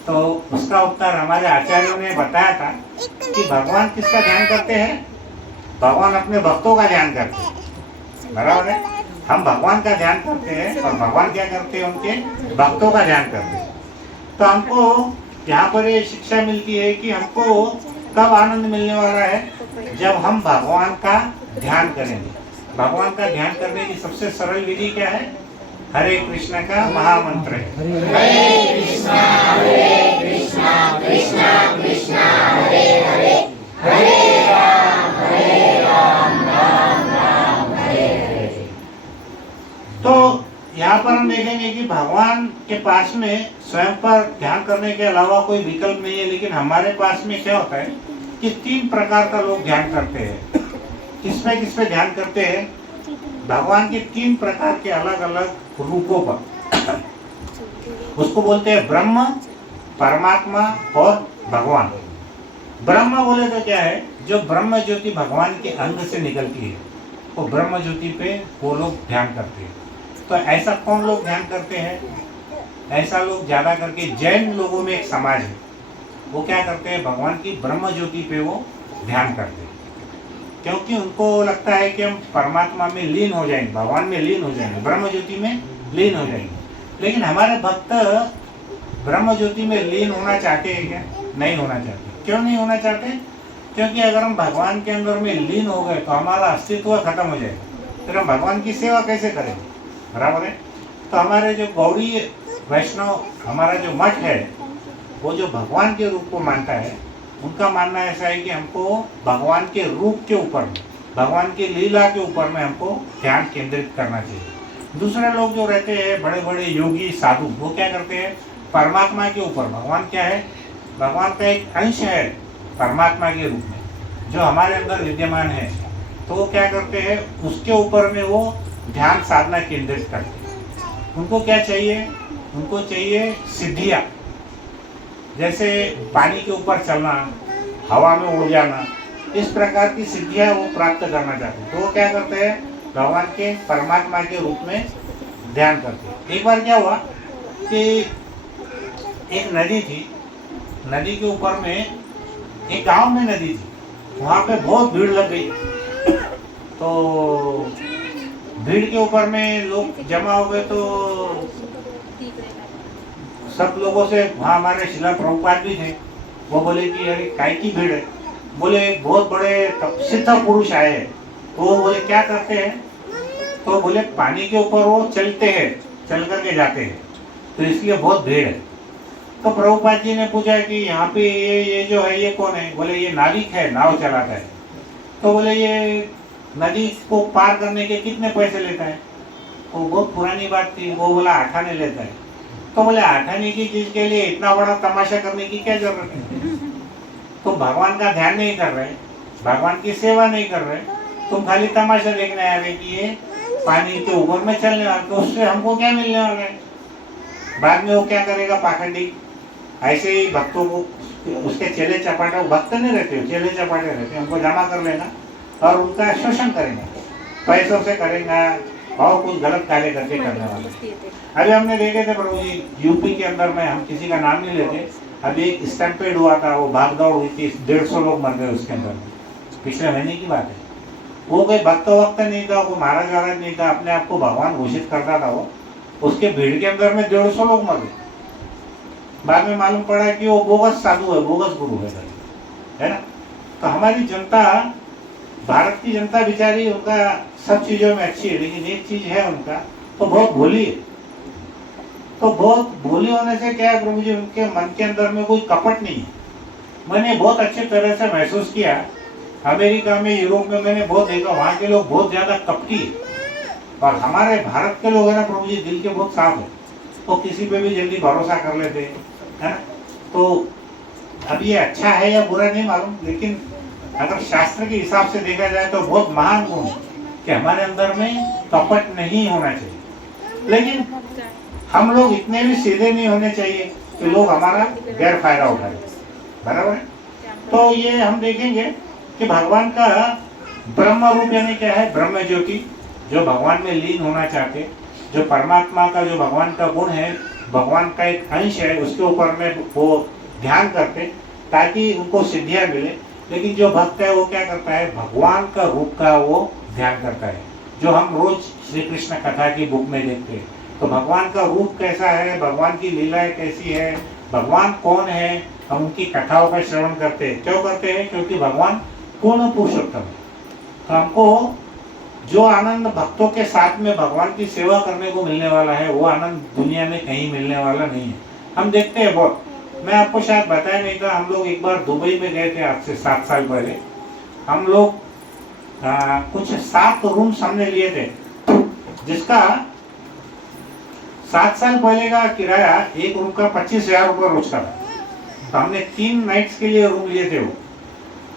तो उसका उत्तर हमारे आचार्यों ने बताया था कि भगवान किसका ध्यान करते हैं? भगवान अपने भक्तों का ध्यान करते हैं, बराबर है। हम भगवान का ध्यान करते हैं और भगवान क्या करते हैं, उनके भक्तों का ध्यान करते हैं। तो हमको यहाँ पर ये शिक्षा मिलती है कि हमको कब आनंद मिलने वाला है, जब हम भगवान का ध्यान करेंगे। भगवान का ध्यान करने की सबसे सरल विधि क्या है? हरे कृष्ण का महामंत्र है। हरे कृष्णा कृष्णा कृष्णा हरे हरे, हरे राम राम राम हरे हरे। तो यहाँ पर हम देखेंगे कि भगवान के पास में स्वयं पर ध्यान करने के अलावा कोई विकल्प नहीं है। लेकिन हमारे पास में क्या होता है कि 3 प्रकार का लोग ध्यान करते हैं। किसमें ध्यान करते हैं? भगवान के 3 प्रकार के अलग अलग रूपों पर। उसको बोलते हैं ब्रह्म, परमात्मा और भगवान। ब्रह्म बोले तो क्या है, जो ब्रह्म ज्योति भगवान के अंग से निकलती है, वो ब्रह्म ज्योति पे वो लोग ध्यान करते हैं। तो ऐसा कौन लोग ध्यान करते हैं? ऐसा लोग ज्यादा करके जैन लोगों में एक समाज है, वो क्या करते हैं, भगवान की ब्रह्म ज्योति पे वो ध्यान करते हैं, क्योंकि उनको लगता है कि हम परमात्मा में लीन हो जाएंगे, भगवान में लीन हो जाएंगे, ब्रह्म ज्योति में लीन हो जाएंगे। लेकिन हमारे भक्त ब्रह्म ज्योति में लीन होना चाहते हैं क्या? नहीं होना चाहते। क्यों नहीं होना चाहते? क्योंकि अगर हम भगवान के अंदर में लीन हो गए तो हमारा अस्तित्व खत्म हो जाएगा, फिर हम भगवान की सेवा कैसे करेंगे, बराबर है। तो हमारे जो गौड़ी वैष्णव, हमारा जो मठ है, वो जो भगवान के रूप को मानता है, उनका मानना ऐसा है कि हमको भगवान के रूप के ऊपर में, भगवान की लीला के ऊपर में हमको ध्यान केंद्रित करना चाहिए। दूसरे लोग जो रहते हैं, बड़े बड़े योगी साधु, वो क्या करते हैं, परमात्मा के ऊपर, भगवान क्या है, भगवान का एक अंश है परमात्मा के रूप में जो हमारे अंदर विद्यमान है, तो वो क्या करते हैं, उसके ऊपर में वो ध्यान साधना केंद्रित करते हैं। उनको क्या चाहिए, उनको चाहिए सिद्धियाँ, जैसे पानी के ऊपर चलना, हवा में उड़ जाना, इस प्रकार की सिद्धियाँ वो प्राप्त करना चाहते हैं। तो वो क्या करते हैं, भगवान के परमात्मा के रूप में ध्यान करते हैं। एक बार क्या हुआ कि एक नदी थी, नदी के ऊपर में एक गांव में नदी थी, वहाँ पे बहुत भीड़ लग गई। तो भीड़ के ऊपर में लोग जमा हो गए, तो सब लोगों से, वहाँ हमारे शिला प्रभुपाद भी थे, वो बोले कि अरे काय की भीड़ है, बोले एक बहुत बड़े सिद्ध पुरुष आए हैं। तो वो बोले क्या करते हैं, तो बोले पानी के ऊपर वो चलते हैं, चल करके जाते हैं, तो इसलिए बहुत भीड़ है। तो प्रभुपाद जी ने पूछा कि यहाँ पे ये जो है ये कौन है, बोले ये नाविक है, नाव चलाता है। तो बोले ये नदी को पार करने के कितने पैसे लेता है, तो बहुत पुरानी बात थी, वो बोला 8 आने लेता है। तो बोले 8 आने की चीज के लिए इतना बड़ा तमाशा करने की क्या जरूरत है, तो भगवान का ध्यान नहीं कर रहे, भगवान की सेवा नहीं कर रहे, तुम खाली तमाशा देखने आ रहे कि ये पानी के ऊपर में चलने वाला, तो उससे हमको क्या मिलने वाला है। बाद में वो क्या करेगा, पाखंडी ऐसे ही भक्तों को, उसके चेले चपाटे, भक्त नहीं रहते, चेले चपाटे रहते, उनको जमा कर लेना और उनका शोषण करेंगे, पैसों से करेंगे और कुछ गलत कार्य करके करने वाले। अभी हमने देखे थे प्रभु जी, यूपी के अंदर में, हम किसी का नाम नहीं लेते, अभी एक स्टैम्पेड हुआ था, वो भागदौड़ हुई थी, 150 लोग मर गए उसके अंदर, पिछले महीने की बात है। वो कोई भक्त वक्त नहीं था, वो महाराज वाराज नहीं था, अपने आप को भगवान घोषित करता था वो, उसके भीड़ के अंदर में 150 लोग मर गए। बाद में मालूम पड़ा कि वो बोगस साधु है, बोगस गुरु है ना। तो हमारी जनता, भारत की जनता बेचारी, उनका सब चीजों में अच्छी है, लेकिन एक चीज है उनका, तो बहुत भोली है। तो बहुत भोली होने से क्या है प्रभु जी, उनके मन के अंदर में कोई कपट नहीं है। मैंने बहुत अच्छे तरह से महसूस किया, अमेरिका में, यूरोप में मैंने बहुत देखा, वहाँ के लोग बहुत ज्यादा कपटी है, और हमारे भारत के लोग है ना प्रभु जी, दिल के बहुत साफ है, तो किसी पे भी जल्दी भरोसा कर लेते है ना। तो अब ये अच्छा है या बुरा नहीं मालूम, लेकिन अगर शास्त्र के हिसाब से देखा जाए तो बहुत महान गुण है कि हमारे अंदर में कपट नहीं होना चाहिए। लेकिन हम लोग इतने भी सीधे नहीं होने चाहिए कि लोग हमारा गैर फायदा उठाए, बराबर है। तो ये हम देखेंगे कि भगवान का ब्रह्म रूप यानी क्या है, ब्रह्म ज्योति, जो भगवान में लीन होना चाहते, जो परमात्मा का, जो भगवान का गुण है, भगवान का एक अंश है, उसके ऊपर में वो ध्यान करते ताकि उनको सिद्धियां मिले। लेकिन जो भक्त है वो क्या करता है, भगवान का रूप का वो ध्यान करता है, जो हम रोज श्री कृष्ण कथा की बुक में देखते हैं। तो भगवान का रूप कैसा है, भगवान की लीलाएं कैसी है, भगवान कौन है, हम उनकी कथाओं का श्रवण करते हैं। क्यों करते हैं, क्योंकि भगवान पूर्ण पुरुषोत्तम है। तो हमको जो आनंद भक्तों के साथ में भगवान की सेवा करने को मिलने वाला है, वो आनंद दुनिया में कहीं मिलने वाला नहीं है। हम देखते हैं बहुत, मैं आपको शायद बताया नहीं था, हम लोग एक बार दुबई में गए थे आज से 7 साल पहले। हम लोग कुछ 7 रूम्स हमने लिए थे, जिसका 7 साल पहले का किराया एक रूम का 25,000 रुपये रोज का था। तो हमने 3 नाइट्स के लिए रूम लिए थे वो।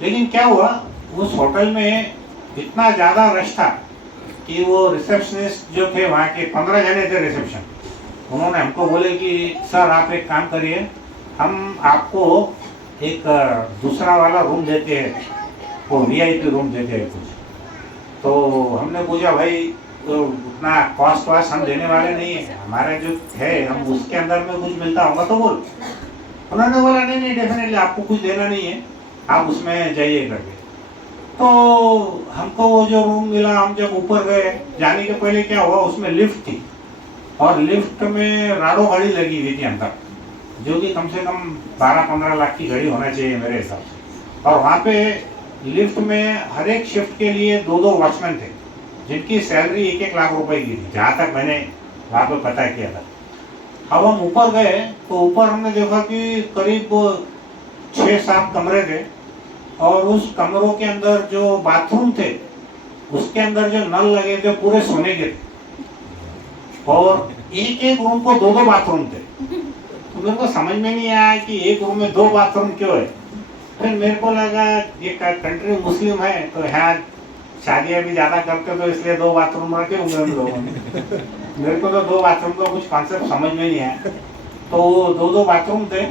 लेकिन क्या हुआ, उस होटल में इतना ज़्यादा रश था कि वो रिसेप्शनिस्ट जो थे वहाँ के 15 जने थे रिसेप्शन, उन्होंने हमको बोले कि सर आप एक काम करिए, हम आपको एक दूसरा वाला रूम देते हैं, वो VIP रूम देते हैं कुछ। तो हमने पूछा भाई तो उतना कॉस्ट वास्ट हम देने वाले नहीं है, हमारे जो है हम उसके अंदर में कुछ मिलता होगा तो बोल। उन्होंने बोला नहीं डेफिनेटली आपको कुछ देना नहीं है, आप उसमें जाइए करके। तो हमको वो जो रूम मिला, हम जब ऊपर गए, जाने के पहले क्या हुआ, उसमें लिफ्ट थी और लिफ्ट में राडो घड़ी लगी हुई थी अंदर, जो कि कम से कम 12-15 लाख की घड़ी होना चाहिए मेरे हिसाब से। और वहाँ पे लिफ्ट में हर एक शिफ्ट के लिए 2-2 वॉचमैन थे, जिनकी सैलरी 1-1 लाख रुपए की थी, जहाँ तक मैंने वहाँ पे पता किया था। अब हम ऊपर गए तो ऊपर हमने देखा कि करीब 6-7 कमरे थे, और उस कमरों के अंदर जो बाथरूम थे उसके अंदर जो नल लगे थे पूरे सोने के थे, और एक रूम को 2-2 बाथरूम थे। तो मेरे को समझ में नहीं आया कि एक रूम में 2 बाथरूम क्यों है। फिर मेरे को लगा ये कंट्री मुस्लिम है तो यहाँ शादियाँ भी ज्यादा करते तो इसलिए 2 बाथरूम रखे होंगे हम लोगों ने। मेरे को तो 2 बाथरूम का कुछ कॉन्सेप्ट समझ में नहीं आया। तो 2 बाथरूम थे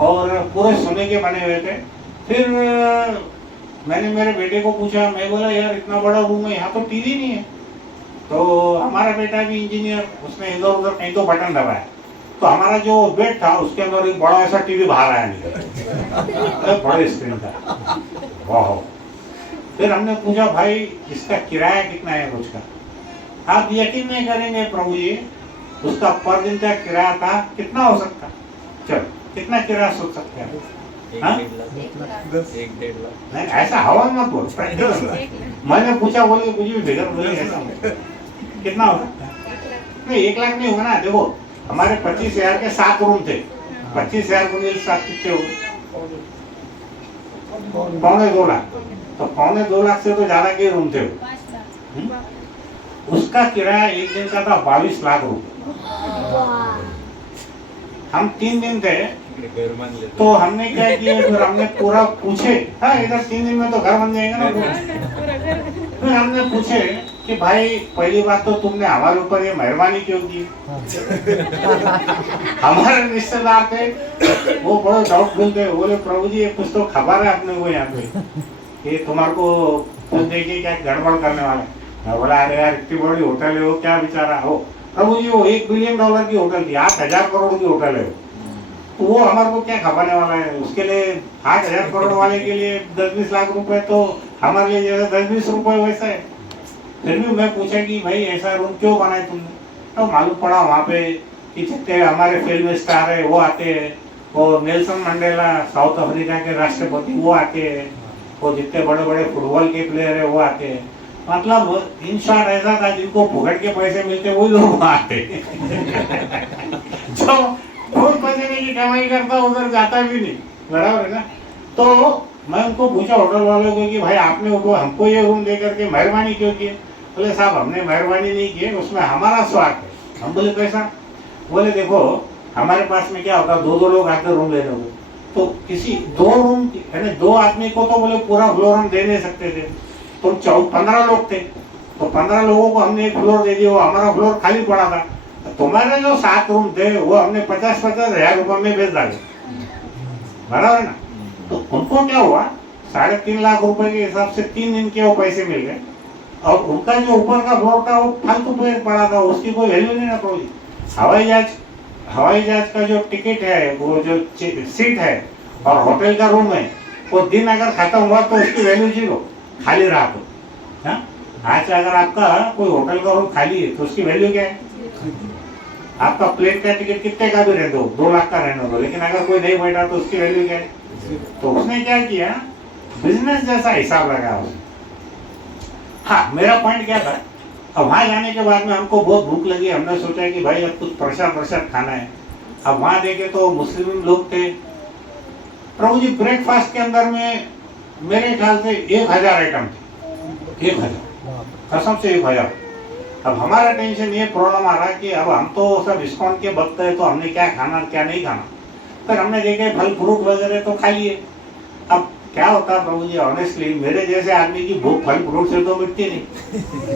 और पूरे सोने के बने हुए थे। फिर मैंने मेरे बेटे को पूछा, मैं बोला यार इतना बड़ा रूम है, यहाँ तो टीवी नहीं है। तो हमारा बेटा भी इंजीनियर, उसने इधर उधर कहीं तो बटन दबाया तो हमारा जो बेड था उसके अंदर एक बड़ा ऐसा टीवी बाहर आया निकल, बड़े स्क्रीन का। वाह। फिर हमने पूछा भाई इसका किराया कितना है रोज का? आप यकीन नहीं करेंगे प्रभु जी, उसका पर दिन का किराया था कितना हो सकता? चलो कितना किराया सोच सकते हैं? 1-1.5 लाख। नहीं ऐसा हवा मत बोल। मैंने पूछा, बोले कुछ भी बिगड़ बोले ऐसा कितना हो सकता है? नहीं 1 लाख नहीं होगा ना। देखो हमारे 25,000 के 7 रूम थे, 25,000 को मिल 7 कितने हो गए? 2.25 लाख। तो 2.25 लाख से तो ज्यादा के रूम थे वो। उसका किराया एक दिन का था 22 लाख रुपए। हम 3 दिन थे तो हमने क्या किया, फिर हमने पूरा पूछे, हाँ इधर 3 दिन में तो घर बन जाएगा ना। फिर हमने पूछे कि भाई पहली बात तो तुमने हमारे ऊपर ये मेहरबानी क्यों की? हमारे रिश्तेदार थे वो बड़े डाउटफुल थे, बोले प्रभु जी ये कुछ तो खबर है अपने को यहाँ पे, ये तुम्हारे को कुछ देखिए क्या गड़बड़ करने वाला है। मैं बोला अरे यार इतनी बड़ी होटल है वो क्या बेचारा हो। प्रभु जी वो $1 बिलियन की होटल थी, 8,000 करोड़ की होटल है तो वो हमारे को क्या खपाने वाला है? उसके लिए 8,000 करोड़ वाले के लिए 10-20 लाख रुपए तो हमारे लिए जैसे 10-20 रुपए वैसा है। फिर भी मैं पूछा कि भाई ऐसा रूम क्यों बनाए तुमने? तो मालूम पड़ा वहाँ पे कि जितने हमारे फिल्म स्टार है वो आते हैं, और नेल्सन मंडेला साउथ अफ्रीका के राष्ट्रपति वो आते हैं, और जितने बड़े बड़े फुटबॉल के प्लेयर है वो आते हैं। मतलब इन शॉर्ट ऐसा था जिनको भुगट के पैसे मिलते वही लोग आते जो खूब पैसे की कमाई करता उधर जाता भी नहीं, बराबर है ना। तो मैं उनको पूछा होटल वालों को कि भाई आपने हमको ये रूम दे करके मेहरबानी क्यों की? बोले साहब हमने मेहरबानी नहीं की, उसमें हमारा स्वार्थ है। हम बोले कैसा? बोले देखो हमारे पास में क्या होता, 2-2 लोग आते रूम लेने को, तो किसी 2 रूम यानी 2 आदमी को तो बोले पूरा फ्लोर हम दे नहीं सकते थे, तो 15 लोग थे तो 15 लोगों को हमने एक फ्लोर दे दिया, वो हमारा फ्लोर खाली पड़ा था। तुम्हारे जो 7 रूम थे वो हमने 50-50 हजार रुपए में बेच डाले, बराबर है ना। तो उनको क्या हुआ, 3.5 लाख रुपए के हिसाब से 3 दिन के वो पैसे मिल गए, और उनका जो ऊपर का फ्लोर था वो फालतू पे पड़ा था, उसकी कोई वैल्यू नहीं ना कोई। हवाई जहाज का जो टिकट है, वो जो सीट है और होटल का रूम है, वो दिन अगर खत्म हुआ तो उसकी वैल्यू 0, खाली रहा तो। हाँ? आज अगर आपका कोई होटल का रूम खाली है तो उसकी वैल्यू क्या है? आपका प्लेन का टिकट कितने का भी रहने दो, 2 लाख का रहने दो, लेकिन अगर कोई नहीं बैठा तो उसकी वैल्यू क्या है? तो उसने क्या किया, बिजनेस जैसा हिसाब लगाया उसने। हाँ मेरा पॉइंट क्या था, अब वहाँ जाने के बाद में हमको बहुत भूख लगी, हमने सोचा कि भाई अब कुछ प्रसाद खाना है। अब वहाँ देखे तो मुस्लिम लोग थे। प्रभु जी ब्रेकफास्ट के अंदर में मेरे ख्याल से 1000 आइटम थे, 1000 कसम से 1000। अब हमारा टेंशन ये प्रॉब्लम आ रहा कि अब हम तो सब इस्कॉन के भक्त है, तो हमने क्या खाना क्या नहीं खाना। फिर हमने देखे फल फ्रूट वगैरह तो खा लिए। अब क्या होता प्रभु जी, ऑनेस्टली मेरे जैसे आदमी की भूख फल फ्रूट से तो मिटती नहीं,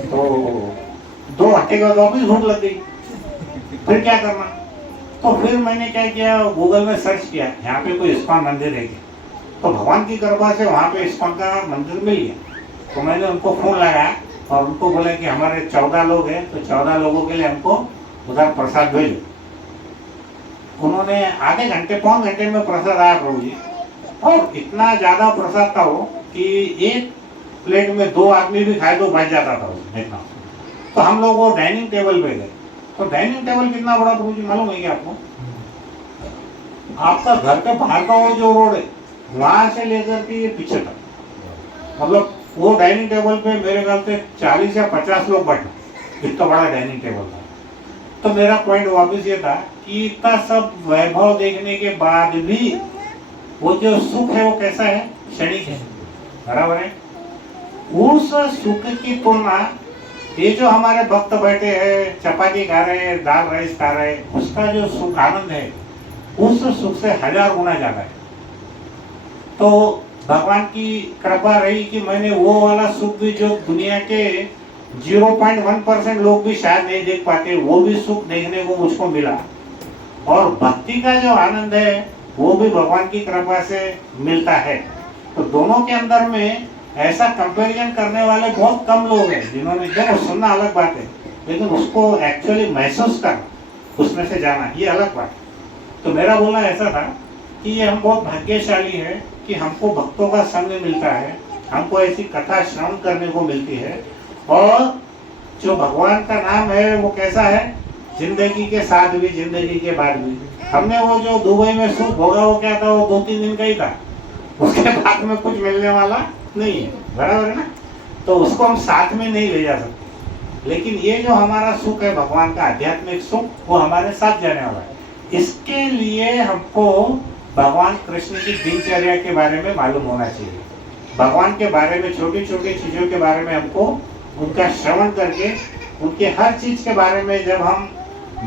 तो 2 घंटे के बाद वापस भूख लग गई। फिर क्या करना? तो फिर मैंने क्या किया, गूगल में सर्च किया यहाँ पे कोई इस्कॉन मंदिर है क्या। तो भगवान की कृपा से वहाँ पे इस्कॉन का मंदिर मिल गया। तो मैंने उनको फोन लगाया और उनको बोला कि हमारे 14 लोग हैं, तो 14 लोगों के लिए हमको उधर प्रसाद भेजो। उन्होंने आधे घंटे 5 घंटे में प्रसाद आया प्रभु जी, और इतना ज्यादा प्रसाद था वो कि एक प्लेट में 2 आदमी भी खाए तो बच जाता था उसमें इतना। तो हम लोग वो डाइनिंग टेबल पे गए। तो डाइनिंग टेबल कितना बड़ा प्रभु जी मालूम है क्या आपको? आपका घर के बाहर का वो जो रोड है वहां से लेकर के ये पीछे तक, मतलब वो डाइनिंग टेबल पे मेरे ख्याल से 40 या 50 लोग बैठे, इतना बड़ा डाइनिंग टेबल था। तो मेरा पॉइंट वापस ये था कि इतना सब वैभव देखने के बाद भी वो जो सुख है वो कैसा है, क्षणिक है, बराबर है। उस सुख की तुलना ये जो हमारे भक्त बैठे हैं, चपाती खा रहे हैं, दाल राइस खा रहे हैं, उसका जो सुख आनंद है उस सुख से 1000 गुना ज्यादा है। तो भगवान की कृपा रही कि मैंने वो वाला सुख भी जो दुनिया के 0.1% लोग भी शायद नहीं देख पाते, वो भी सुख देखने को मुझको मिला। और भक्ति का जो आनंद है वो भी भगवान की कृपा से मिलता है। तो दोनों के अंदर में ऐसा कंपैरिजन करने वाले बहुत कम लोग हैं जिन्होंने, देखो सुनना अलग बात है, लेकिन उसको एक्चुअली महसूस करना, उसमें से जाना, ये अलग बात है। तो मेरा बोलना ऐसा था कि ये हम बहुत भाग्यशाली है कि हमको भक्तों का संग मिलता है, हमको ऐसी कथा श्रवण करने को मिलती है। और जो भगवान का नाम है वो कैसा है, जिंदगी के साथ भी जिंदगी के बाद भी। हमने वो जो दुबई में सुख भोगा वो क्या था, वो 2-3 दिन का ही था, उसके बाद में कुछ मिलने वाला नहीं है, बराबर है ना। तो उसको हम साथ में नहीं ले जा सकते, लेकिन ये जो हमारा सुख है भगवान का आध्यात्मिक सुख, वो हमारे साथ जाने वाला है। इसके लिए हमको भगवान कृष्ण की दिनचर्या के बारे में मालूम होना चाहिए। भगवान के बारे में, छोटी छोटी चीजों के बारे में हमको उनका श्रवण करके, उनके हर चीज के बारे में जब हम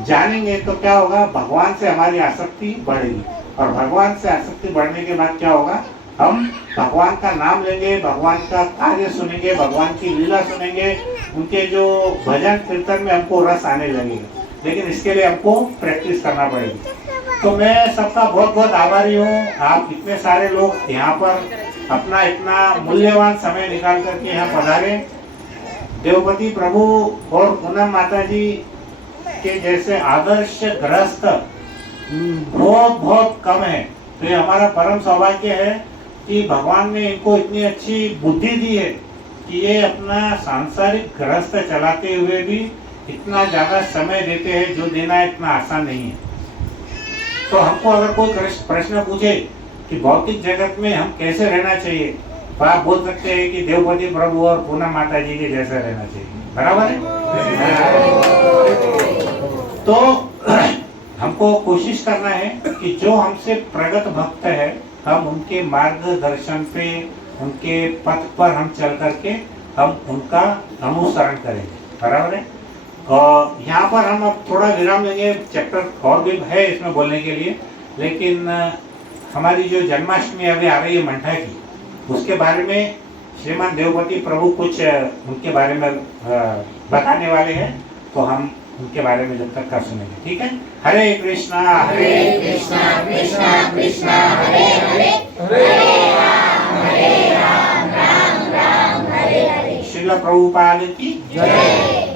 जानेंगे तो क्या होगा, भगवान से हमारी आसक्ति बढ़ेगी। और भगवान से आसक्ति बढ़ने के बाद क्या होगा, हम भगवान का नाम लेंगे, भगवान का कार्य सुनेंगे, भगवान की लीला सुनेंगे, उनके जो भजन कीर्तन में हमको रस आने लगेगा। लेकिन इसके लिए हमको प्रैक्टिस करना पड़ेगी। तो मैं सबका बहुत बहुत आभारी हूँ। आप इतने सारे लोग यहाँ पर अपना इतना मूल्यवान समय निकाल करके यहाँ पधारे। देवपति प्रभु और पूनम माता जी के जैसे आदर्श ग्रस्त बहुत बहुत कम है। तो ये हमारा परम सौभाग्य है कि भगवान ने इनको इतनी अच्छी बुद्धि दी है कि ये अपना सांसारिक गृहस्थ चलाते हुए भी इतना ज्यादा समय देते हैं, जो देना इतना आसान नहीं है। तो हमको अगर कोई प्रश्न पूछे कि भौतिक जगत में हम कैसे रहना चाहिए, तो आप बोल सकते हैं कि देवपति प्रभु और पूनम माता जी के जैसे रहना चाहिए, बराबर है। तो हमको कोशिश करना है कि जो हमसे प्रगत भक्त है, हम उनके मार्गदर्शन पे, उनके पथ पर हम चल करके हम उनका अनुसरण करेंगे, बराबर है। और यहाँ पर हम अब थोड़ा विराम लेंगे, चैप्टर और भी है इसमें बोलने के लिए, लेकिन हमारी जो जन्माष्टमी अभी आ रही है मंठा की, उसके बारे में श्रीमान देवपति प्रभु कुछ उनके बारे में बताने वाले हैं। तो हम उनके बारे में जब तक कर सुनेंगे, ठीक है। हरे कृष्णा कृष्णा कृष्णा हरे हरे, हरे राम राम राम हरे हरे। श्रील प्रभुपाद की जय।